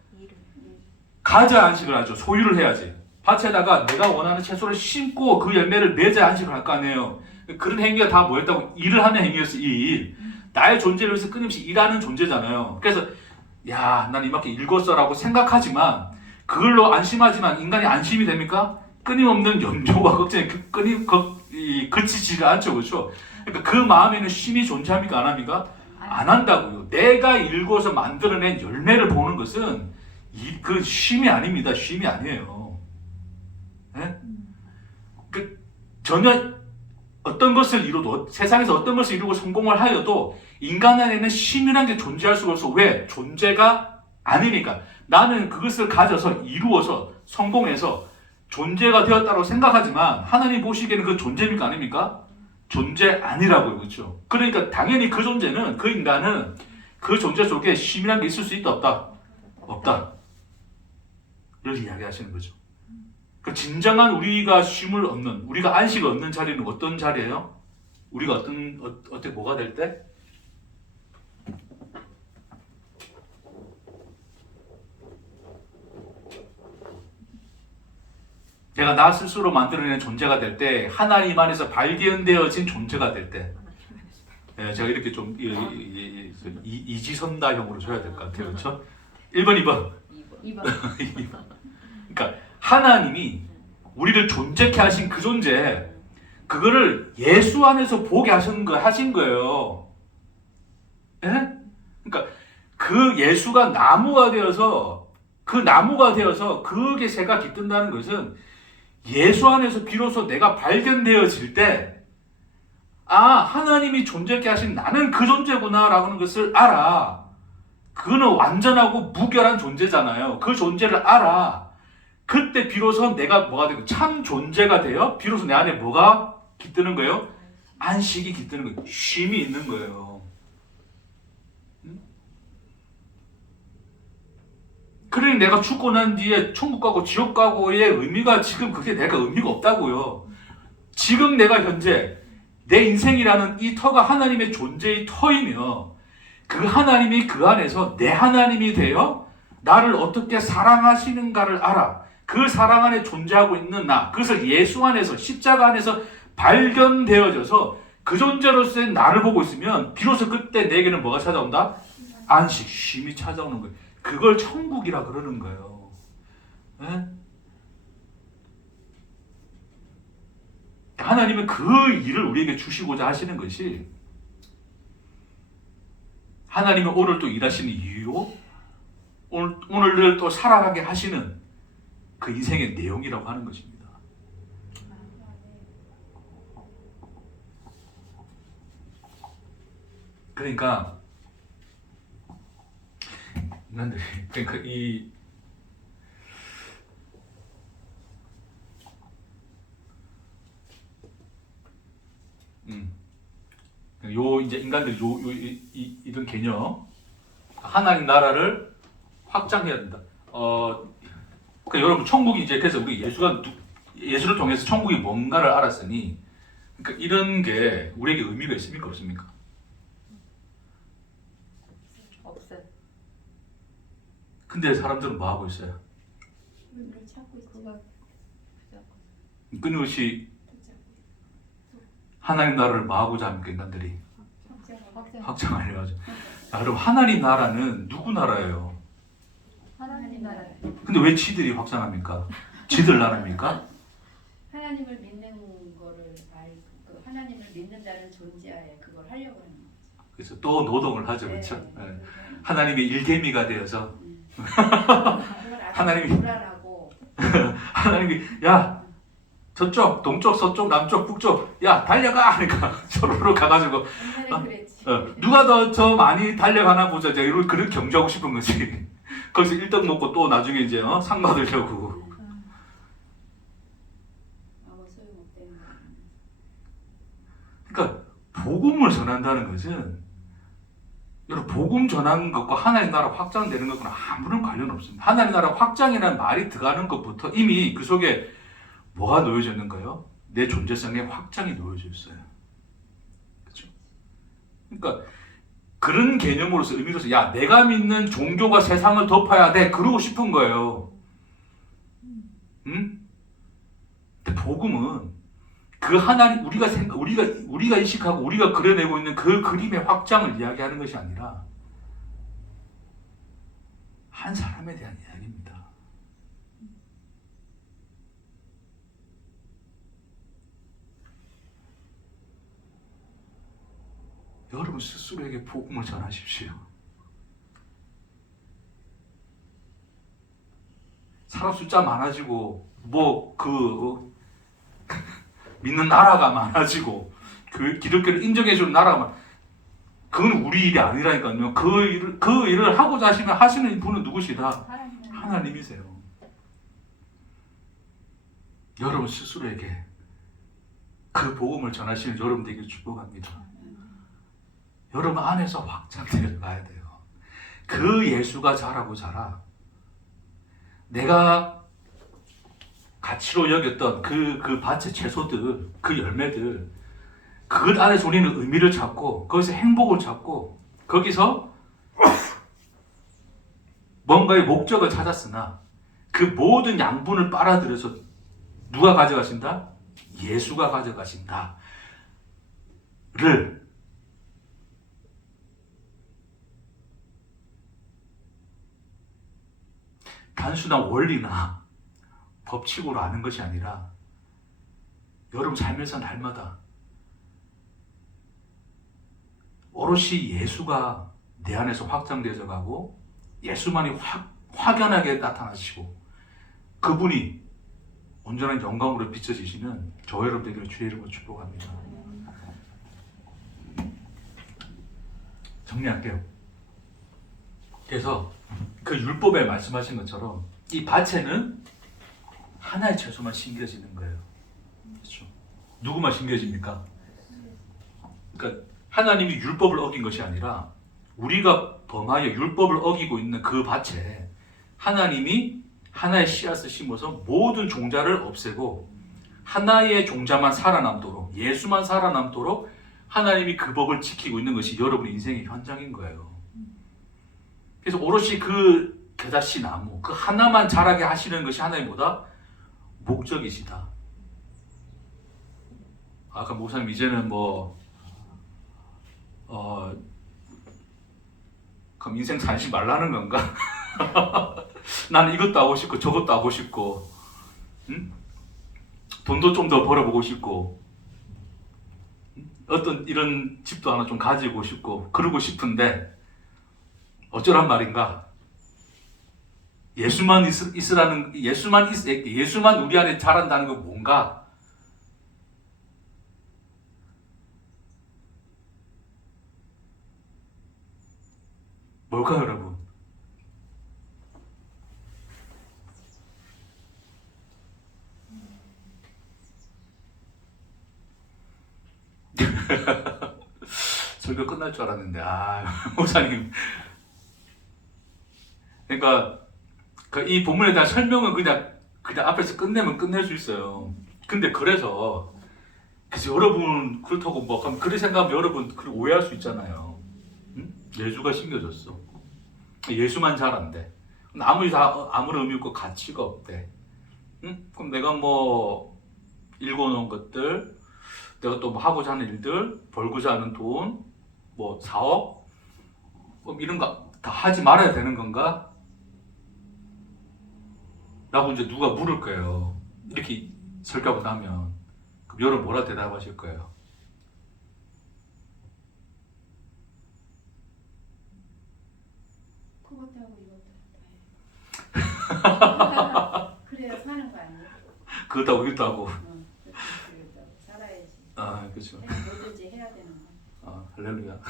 가져야 안식을 하죠. 소유를 해야지. 밭에다가 내가 원하는 채소를 심고 그 열매를 맺어야 안식을 할 거 아니에요. 그런 행위가 다 뭐였다고? 일을 하는 행위였어. 일. 나의 존재를 위해서 끊임없이 일하는 존재잖아요. 그래서 난 이만큼 읽었어라고 생각하지만 그걸로 안심하지만 인간이 안심이 됩니까? 끊임없는 염려와 걱정이 그치지가 않죠. 그렇죠? 그러니까 그 마음에는 쉼이 존재합니까? 안 합니까? 안 한다고요. 내가 읽어서 만들어낸 열매를 보는 것은 그 쉼이 아닙니다. 쉼이 아니에요. 네? 전혀 어떤 것을 이루도 세상에서 어떤 것을 이루고 성공을 하여도 인간 안에는 쉼이라는 게 존재할 수가 없어. 왜? 존재가 아니니까. 나는 그것을 가져서 이루어서 성공해서 존재가 되었다고 생각하지만 하나님 보시기에는 그 존재입니까? 아닙니까? 존재 아니라고요. 그렇죠? 그러니까 당연히 그 존재는, 그 인간은 그 존재 속에 쉼이라는 게 있을 수 있다 없다? 없다. 이렇게 이야기하시는 거죠. 그 진정한 우리가 쉼을 얻는, 우리가 안식을 얻는 자리는 어떤 자리예요? 우리가 어떻게 뭐가 될 때? 내가 나 스스로 만들어낸 존재가 될 때, 하나님 안에서 발견되어진 존재가 될 때. 제가 이렇게 좀 이지선다형으로 줘야 될 것 같아요. 그렇죠? 1번, 2번. 2번. 그러니까 하나님이 우리를 존재케 하신 그 존재, 그거를 예수 안에서 보게 하신 거예요. 예? 그러니까 그 예수가 나무가 되어서 그게 새가 깃든다는 것은 예수 안에서 비로소 내가 발견되어질 때, 하나님이 존재케 하신 나는 그 존재구나 라는 것을 알아. 그거는 완전하고 무결한 존재잖아요. 그 존재를 알아. 그때 비로소 내가 뭐가 되고 참 존재가 되어 비로소 내 안에 뭐가 깃드는 거예요? 안식이 깃드는 거예요. 쉼이 있는 거예요. 그러니 내가 죽고 난 뒤에 천국 가고 지옥 가고의 의미가 지금 그게 내가 의미가 없다고요. 지금 내가 현재 내 인생이라는 이 터가 하나님의 존재의 터이며 그 하나님이 그 안에서 내 하나님이 되어 나를 어떻게 사랑하시는가를 알아. 그 사랑 안에 존재하고 있는 나, 그것을 예수 안에서, 십자가 안에서 발견되어져서 그 존재로서의 나를 보고 있으면 비로소 그때 내게는 뭐가 찾아온다? 안식, 쉼이 찾아오는 거예요. 그걸 천국이라 그러는 거예요. 네? 하나님은 그 일을 우리에게 주시고자 하시는 것이, 하나님은 오늘 또 일하시는 이유로 오늘을 또 살아가게 하시는 그 인생의 내용이라고 하는 것입니다. 그러니까 인간들이 그러니까 요 이제 인간들이 이런 개념 하나님 나라를 확장해야 된다. 그러니까 여러분 천국이 이제 그래서 우리 예수를 통해서 천국이 뭔가를 알았으니 그러니까 이런 게 우리에게 의미가 있습니까 없습니까? 없어요. 근데 사람들은 뭐 하고 있어요? 의미를 찾고 있죠. 그거 끊임없이 하나님 나라를 뭐 하고자 합니까 인간들이? 확정. 확장하려 하죠. 여러분 하나님 나라는 누구 나라예요? 하나님 나라예요. 근데 왜 지들이 확장합니까? 지들 나라입니까? 하나님을 믿는 거를 그 하나님을 믿는다는 존재하에 그걸 하려고 하는 거죠. 그래서 또 노동을 하죠, 그렇죠? 네. 네. 하나님의 일개미가 되어서 하나님이- 하나님이 불안하고 하나님이 야 저쪽 동쪽 서쪽 남쪽 북쪽 야 달려가 하니까 서로로 가가지고 옛날에 그랬지. 누가 더 저 많이 달려가나 보자 이제 이런 그런 경주하고 싶은 거지. 거기서 1등 먹고 또 나중에 이제 상 받으려고. 아무 소용없다는 거. 그러니까 복음을 전한다는 것은 여러분 복음 전하는 것과 하나님 나라 확장되는 것과는 아무런 관련 없습니다. 하나님 나라 확장이라는 말이 들어가는 것부터 이미 그 속에 뭐가 놓여져 있는가요? 내 존재성의 확장이 놓여져 있어요. 그렇죠? 그러니까 그런 개념으로서 의미로서 야 내가 믿는 종교가 세상을 덮어야 돼 그러고 싶은 거예요. 응? 근데 복음은 그 하나님 우리가 인식하고 우리가 그려내고 있는 그 그림의 확장을 이야기하는 것이 아니라 한 사람에 대한 이야기입니다. 여러분 스스로에게 복음을 전하십시오. 사람 숫자 많아지고 믿는 나라가 많아지고 기독교를 인정해주는 나라가 많. 그건 우리 일이 아니라니까요. 그 일을 하고자 하시는 분은 누구시다? 하나님이세요. 여러분 스스로에게 그 복음을 전하시는 여러분 되길 축복합니다. 여러분 안에서 확장되어 가야 돼요. 그 예수가 자라고 자라. 내가 가치로 여겼던 그 밭의 채소들, 그 열매들, 그 안에서 우리는 의미를 찾고, 거기서 행복을 찾고, 거기서 뭔가의 목적을 찾았으나, 그 모든 양분을 빨아들여서 누가 가져가신다? 예수가 가져가신다. 를 단순한 원리나 법칙으로 아는 것이 아니라 여러분 삶에서 날마다 오롯이 예수가 내 안에서 확장되어져 가고 예수만이 확연하게 나타나시고 그분이 온전한 영광으로 비춰지시는 저 여러분들에게 주의 이름으로 축복합니다. 정리할게요. 그래서 그 율법에 말씀하신 것처럼 이 밭에는 하나의 채소만 심겨지는 거예요. 그렇죠? 누구만 심겨집니까? 그러니까 하나님이 율법을 어긴 것이 아니라 우리가 범하여 율법을 어기고 있는 그 밭에 하나님이 하나의 씨앗을 심어서 모든 종자를 없애고 하나의 종자만 살아남도록 예수만 살아남도록 하나님이 그 법을 지키고 있는 것이 여러분의 인생의 현장인 거예요. 그래서 오롯이 그 겨자씨 나무 그 하나만 자라게 하시는 것이 하나님 뭐다? 목적이시다. 아까 목사님 이제는 그럼 인생 살지 말라는 건가? 나는 이것도 하고 싶고 저것도 하고 싶고 응? 돈도 좀 더 벌어보고 싶고 어떤 이런 집도 하나 좀 가지고 싶고 그러고 싶은데 어쩌란 말인가? 예수만 우리 안에 자란다는 건 뭔가? 뭘까요, 여러분? 설교 끝날 줄 알았는데, 목사님. 그러니까 이 본문에 대한 설명은 그냥 앞에서 끝내면 끝낼 수 있어요. 근데 그래서 여러분 그렇다고 뭐 그렇게 생각하면 여러분 오해할 수 있잖아요. 응? 예수가 심겨졌어. 예수만 잘한대. 아무런 의미 없고 가치가 없대. 응? 그럼 내가 뭐 읽어놓은 것들, 내가 또 뭐 하고자 하는 일들, 벌고자 하는 돈, 뭐 사업, 뭐 이런 거 다 하지 말아야 되는 건가? 라고 이제 누가 물을 거예요. 이렇게 설교하고 나면. 그럼 여러분 뭐라 대답하실 거예요? 그것도 하고 이것도 다 해. 그래야 사는 거 아니야? 그것도 하고 이것도 하고. 그래도 살아야지. 그렇죠. 그냥 뭐든지 해야 되는 거. 할렐루야.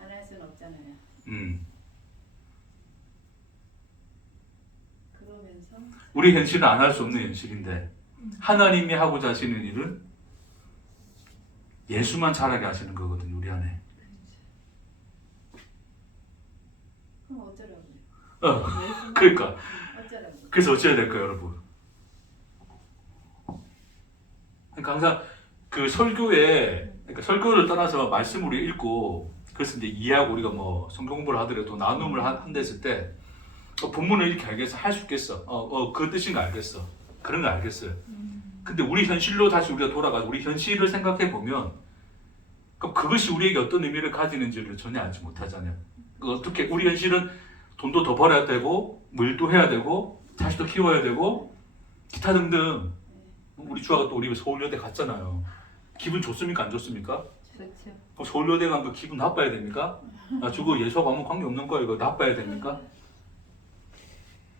안 할 수는 없잖아요. 그러면서 우리 현실은 안 할 수 없는 현실인데 하나님이 하고자 하시는 일은 예수만 잘하게 하시는 거거든요, 우리 안에. 그럼 어쩌라고요? 그러니까 어쩌라고? 그래서 어찌해야 될까요, 여러분? 그러니까 항상 그러니까 설교를 떠나서 말씀을 우리 읽고 그래서 이제 이해하고 우리가 뭐 성경 공부를 하더라도 나눔을 한다 했을 때 본문을 이렇게 알겠어? 할 수 있겠어? 그 뜻인 거 알겠어? 그런 거 알겠어요. 근데 우리 현실로 다시 우리가 돌아가서 우리 현실을 생각해 보면 그것이 우리에게 어떤 의미를 가지는지를 전혀 알지 못하잖아요. 어떻게 우리 현실은 돈도 더 벌어야 되고 물도 해야 되고 자식도 키워야 되고 기타 등등. 우리 주아가 또 우리 서울여대 갔잖아요. 기분 좋습니까? 안 좋습니까? 좋죠. 서울여대 간 거 기분 나빠야 됩니까? 저거 예수하고 아무 관계 없는 거야. 이거 나빠야 됩니까?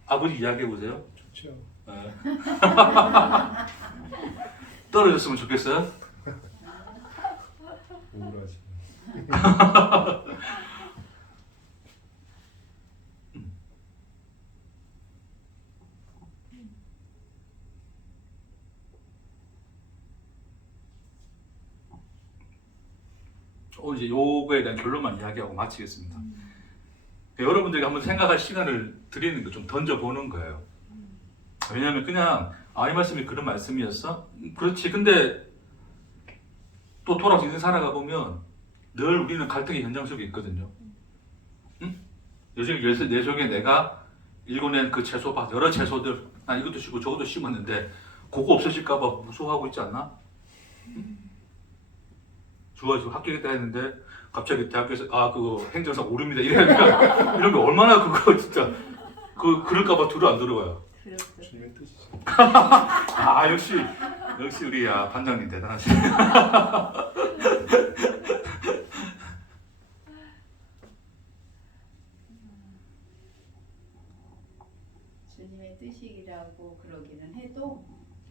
아버지 이야기해 보세요. 좋죠. 떨어졌으면 좋겠어요? 우울하지. 오늘 이제 요거에 대한 결론만 이야기하고 마치겠습니다. 여러분들이 한번 생각할 시간을 드리는 거 좀 던져보는 거예요. 왜냐하면 그냥 이 말씀이 그런 말씀이었어? 그렇지. 근데 또 돌아서 인생 살아가 보면 늘 우리는 갈등의 현장 속에 있거든요. 응? 내 속에 내가 일궈낸 그 채소, 여러 채소들, 난 이것도 심고 저것도 심었는데 그거 없어질까 봐 무서워하고 있지 않나? 응? 주가 지금 합격했다 했는데 갑자기 대학교에서 그거 행정사 오릅니다 이러니까 이런 게 얼마나 그거 진짜 그럴까 봐 들어 안 들어와요. 들었어. 주님의 뜻이죠. 역시 우리 반장님 대단하시네. 주님의 뜻이라고 그러기는 해도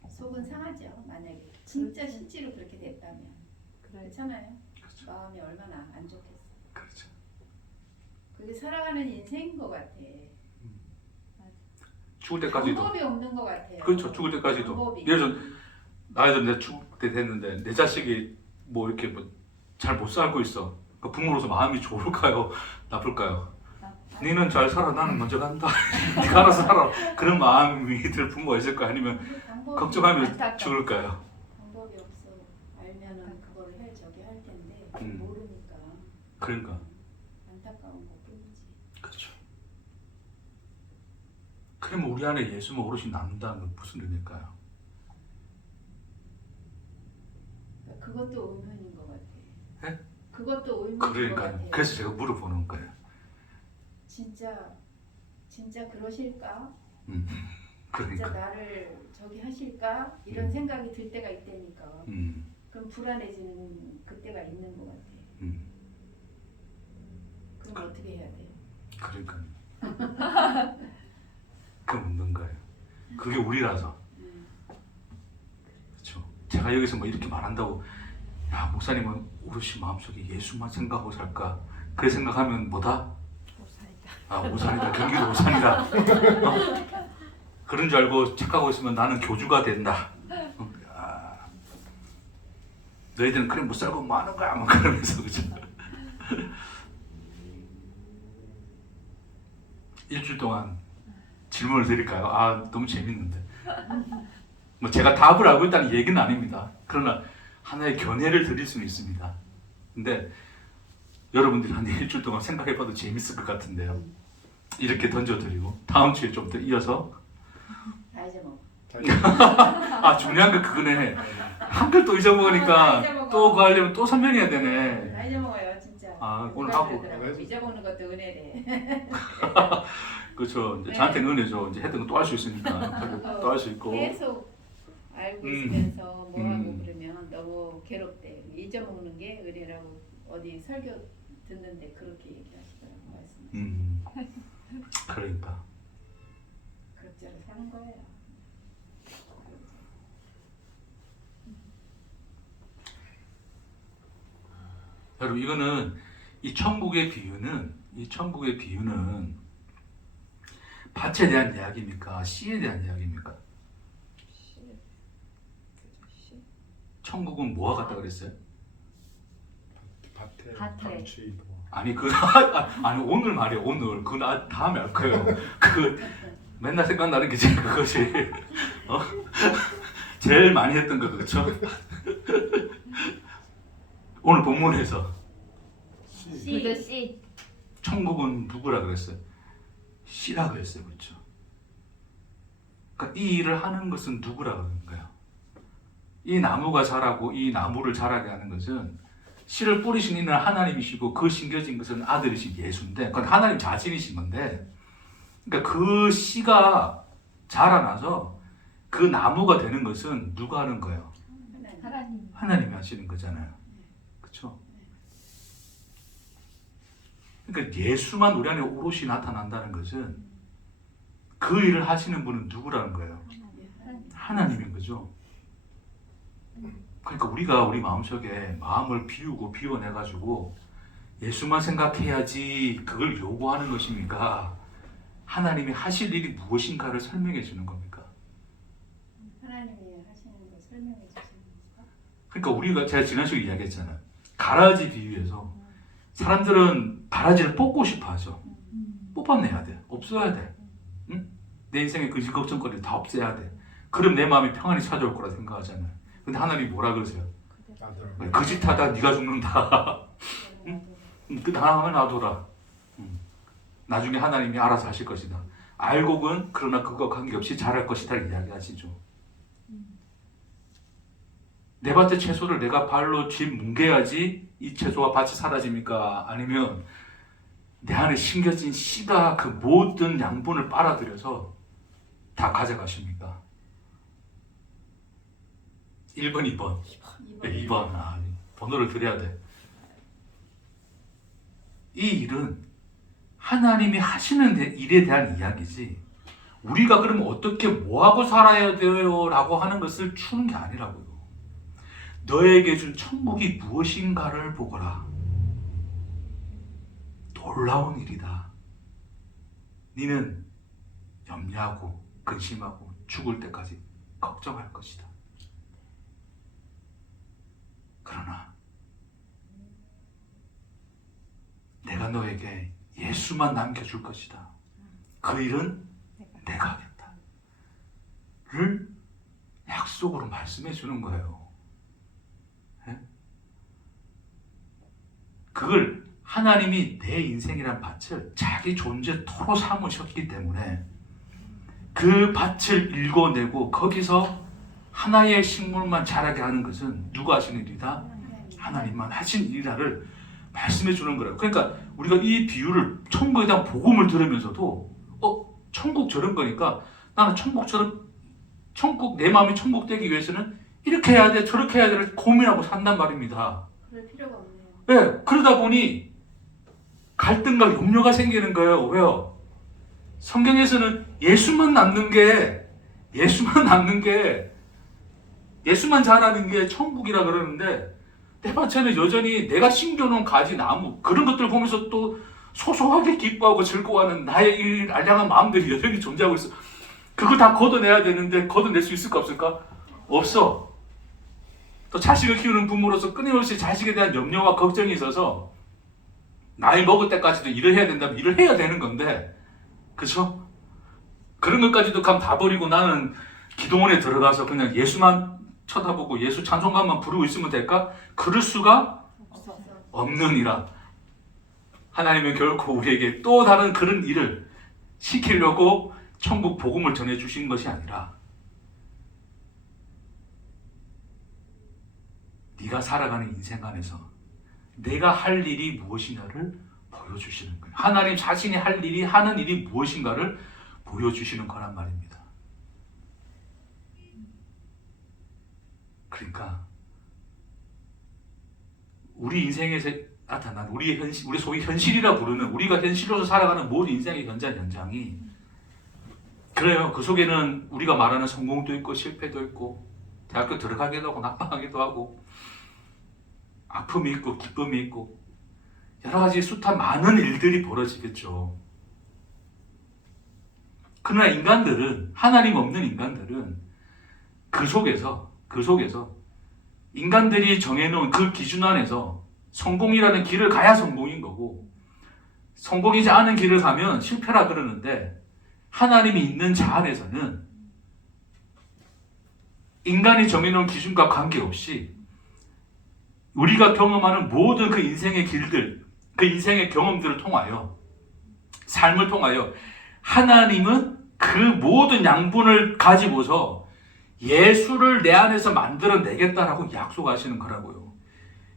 속은 상하죠. 만약에 진짜 그렇죠. 실제로 그렇게 됐다면 그래. 그렇잖아요. 그렇죠. 마음이 얼마나 안 좋겠어. 그렇죠. 그게 살아가는 인생인 것 같아. 죽을 때까지도. 방법이 없는 것 같아요. 그렇죠. 죽을 때까지도. 방법이. 예를 들어 나이도 내가 죽을 때 됐는데 내 자식이 뭐 이렇게 잘 못 살고 있어. 그 부모로서 마음이 좋을까요? 나쁠까요? 니는 잘 살아. 나는 먼저 간다. 네가 알아서 살아. 그런 마음이 들 부모가 있을까요? 아니면 방법이 걱정하면 안타깝다. 죽을까요? 방법이 없어. 알면은 그거를 저기 할 텐데 음. 모르니까 그러니까. 안타까운 것뿐이지. 그렇죠. 그러면 우리 안에 예수만 오롯이 남는다는 건 무슨 의미일까요? 그것도 의문인 것 같아. 네? 그것도 의문인 것 그러니까 같아요. 그래서 제가 물어보는 거예요. 진짜 그러실까? 진짜 그러니까. 나를 저기 하실까? 이런 생각이 들 때가 있다니까. 그럼 불안해지는 그때가 있는 것 같아. 그럼 어떻게 해야 돼요? 그러니까 그 묻는 거예요. 그게 우리라서. 그렇죠. 제가 여기서 뭐 이렇게 말한다고 야 목사님은 오롯이 마음속에 예수만 생각하고 살까? 그래 생각하면 뭐다? 오산이다. 경기도 오산이다. 그런 줄 알고 착각하고 있으면 나는 교주가 된다. 너희들은 그래 못 살고 뭐 하는 거야? 막 그러면서 그죠? 일주일 동안 질문을 드릴까요? 너무 재밌는데. 뭐 제가 답을 알고 있다는 얘기는 아닙니다. 그러나 하나의 견해를 드릴 수는 있습니다. 근데 여러분들이 한 일주일 동안 생각해봐도 재밌을 것 같은데요. 이렇게 던져드리고 다음 주에 좀 더 이어서 다 잊어먹어. 중요한 거 그거네. 한글 또 잊어먹으니까 또 그거 하려면 또 설명해야 되네. 다 잊어먹어요 진짜. 오늘 하고. 잊어먹는 것도 은혜래. 그렇죠. 이제 저한테는 은혜죠. 이제 했던 거 또 할 수 있으니까 또 할 수 있고. 계속 알고 있으면서 뭐하고 그러면 너무 괴롭대. 잊어먹는 게 은혜라고 어디 설교 듣는데 그렇게 얘기하시더라고요. 말씀. 그러니까. 그럭저럭 사는 거예요. 여러분 이거는 이 천국의 비유는 밭에 대한 이야기입니까? 씨에 대한 이야기입니까? 천국은 뭐와 같다 그랬어요? 밭에. 방치 뭐. 아니 아니 오늘 말이에요. 오늘 그건 다음에 할 거예요. 맨날 생각나는 게 제일 그거지. 제일 많이 했던 거 그렇죠? 오늘 본문에서 그저 씨. 천국은 누구라 그랬어요? 씨라 그랬어요. 그렇죠? 그러니까 이 일을 하는 것은 누구라 그러는 거예요? 이 나무가 자라고 이 나무를 자라게 하는 것은 씨를 뿌리신 이는 하나님이시고 그 심겨진 것은 아들이신 예수인데 그건 하나님 자신이신 건데 그러니까 그 씨가 자라나서 그 나무가 되는 것은 누가 하는 거예요? 하나님. 하나님이 하시는 거잖아요. 그렇죠? 그러니까 예수만 우리 안에 오롯이 나타난다는 것은 그 일을 하시는 분은 누구라는 거예요? 하나님인 거죠. 그러니까 우리가 우리 마음속에 마음을 비우고 비워내가지고 예수만 생각해야지 그걸 요구하는 것입니까? 하나님이 하실 일이 무엇인가를 설명해 주는 겁니까? 하나님이 하시는 거 설명해 주시는 거. 그러니까 제가 지난 시간에 이야기했잖아요. 가라지 비유에서 사람들은 가라지를 뽑고 싶어 하죠. 뽑아내야 돼. 없어야 돼. 응? 내 인생의 그 걱정거리를 다 없애야 돼. 그럼 내 마음이 평안이 찾아올 거라 생각하잖아요. 근데 하나님이 뭐라 그러세요? 그 짓 하다 네가 죽는다. 그 당하면 놔둬라. 나중에 하나님이 알아서 하실 것이다. 알고는 그러나 그거 관계없이 잘할 것이다 이야기하시죠. 내 밭의 채소를 내가 발로 뭉개야지 이 채소와 밭이 사라집니까? 아니면 내 안에 심겨진 씨가 그 모든 양분을 빨아들여서 다 가져가십니까? 1번, 2번. 2번. 번호를 드려야 돼. 이 일은 하나님이 하시는 일에 대한 이야기지 우리가 그러면 어떻게 뭐하고 살아야 돼요? 라고 하는 것을 추는 게 아니라고요. 너에게 준 천국이 무엇인가를 보거라. 놀라운 일이다. 너는 염려하고 근심하고 죽을 때까지 걱정할 것이다. 그러나 내가 너에게 예수만 남겨줄 것이다. 그 일은 내가 하겠다. 를 약속으로 말씀해 주는 거예요. 네? 그걸 하나님이 내 인생이란 밭을 자기 존재토로 삼으셨기 때문에 그 밭을 일궈내고 거기서 하나의 식물만 자라게 하는 것은 누가 하시는 일이다? 하나님만 하신 일이라를 말씀해 주는 거라고. 그러니까 우리가 이 비유를 천국에 대한 복음을 들으면서도 천국 저런 거니까 나는 내 마음이 천국 되기 위해서는 이렇게 해야 돼 저렇게 해야 돼를 고민하고 산단 말입니다. 그럴 필요가 없네요. 네, 그러다 보니 갈등과 염려가 생기는 거예요. 왜요? 성경에서는 예수만 남는 게 예수만 잘하는 게 천국이라 그러는데 내 반찬은 여전히 내가 심겨놓은 가지 나무 그런 것들 보면서 또 소소하게 기뻐하고 즐거워하는 나의 이 알량한 마음들이 여전히 존재하고 있어. 그거 다 걷어내야 되는데 걷어낼 수 있을까 없을까? 없어. 또 자식을 키우는 부모로서 끊임없이 자식에 대한 염려와 걱정이 있어서 나이 먹을 때까지도 일을 해야 된다면 일을 해야 되는 건데, 그쵸? 그런 것까지도 감 다 버리고 나는 기도원에 들어가서 그냥 예수만 쳐다보고 예수 찬송가만 부르고 있으면 될까? 그럴 수가 없어. 없느니라. 하나님은 결코 우리에게 또 다른 그런 일을 시키려고 천국 복음을 전해주신 것이 아니라 네가 살아가는 인생 안에서 내가 할 일이 무엇이냐를 보여주시는 거예요. 하나님 자신이 할 일이, 하는 일이 무엇인가를 보여주시는 거란 말입니다. 그러니까 우리 인생에서 나타난 우리 소위 현실이라 부르는 우리가 현실로서 살아가는 모든 인생의 현장이 그래요. 그 속에는 우리가 말하는 성공도 있고 실패도 있고 대학교 들어가기도 하고 낙방하기도 하고 아픔이 있고 기쁨이 있고 여러 가지 숱한 많은 일들이 벌어지겠죠. 그러나 인간들은, 하나님 없는 인간들은 그 속에서 인간들이 정해놓은 그 기준 안에서 성공이라는 길을 가야 성공인 거고, 성공이지 않은 길을 가면 실패라 그러는데, 하나님이 있는 자 안에서는 인간이 정해놓은 기준과 관계없이 우리가 경험하는 모든 그 인생의 길들, 그 인생의 경험들을 통하여, 삶을 통하여 하나님은 그 모든 양분을 가지고서 예수를 내 안에서 만들어내겠다라고 약속하시는 거라고요.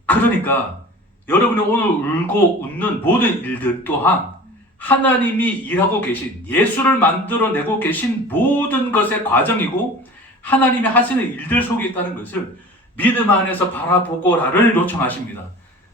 그러니까 여러분이 오늘 울고 웃는 모든 일들 또한 하나님이 일하고 계신, 예수를 만들어내고 계신 모든 것의 과정이고 하나님이 하시는 일들 속에 있다는 것을 믿음 안에서 바라보고라를 요청하십니다.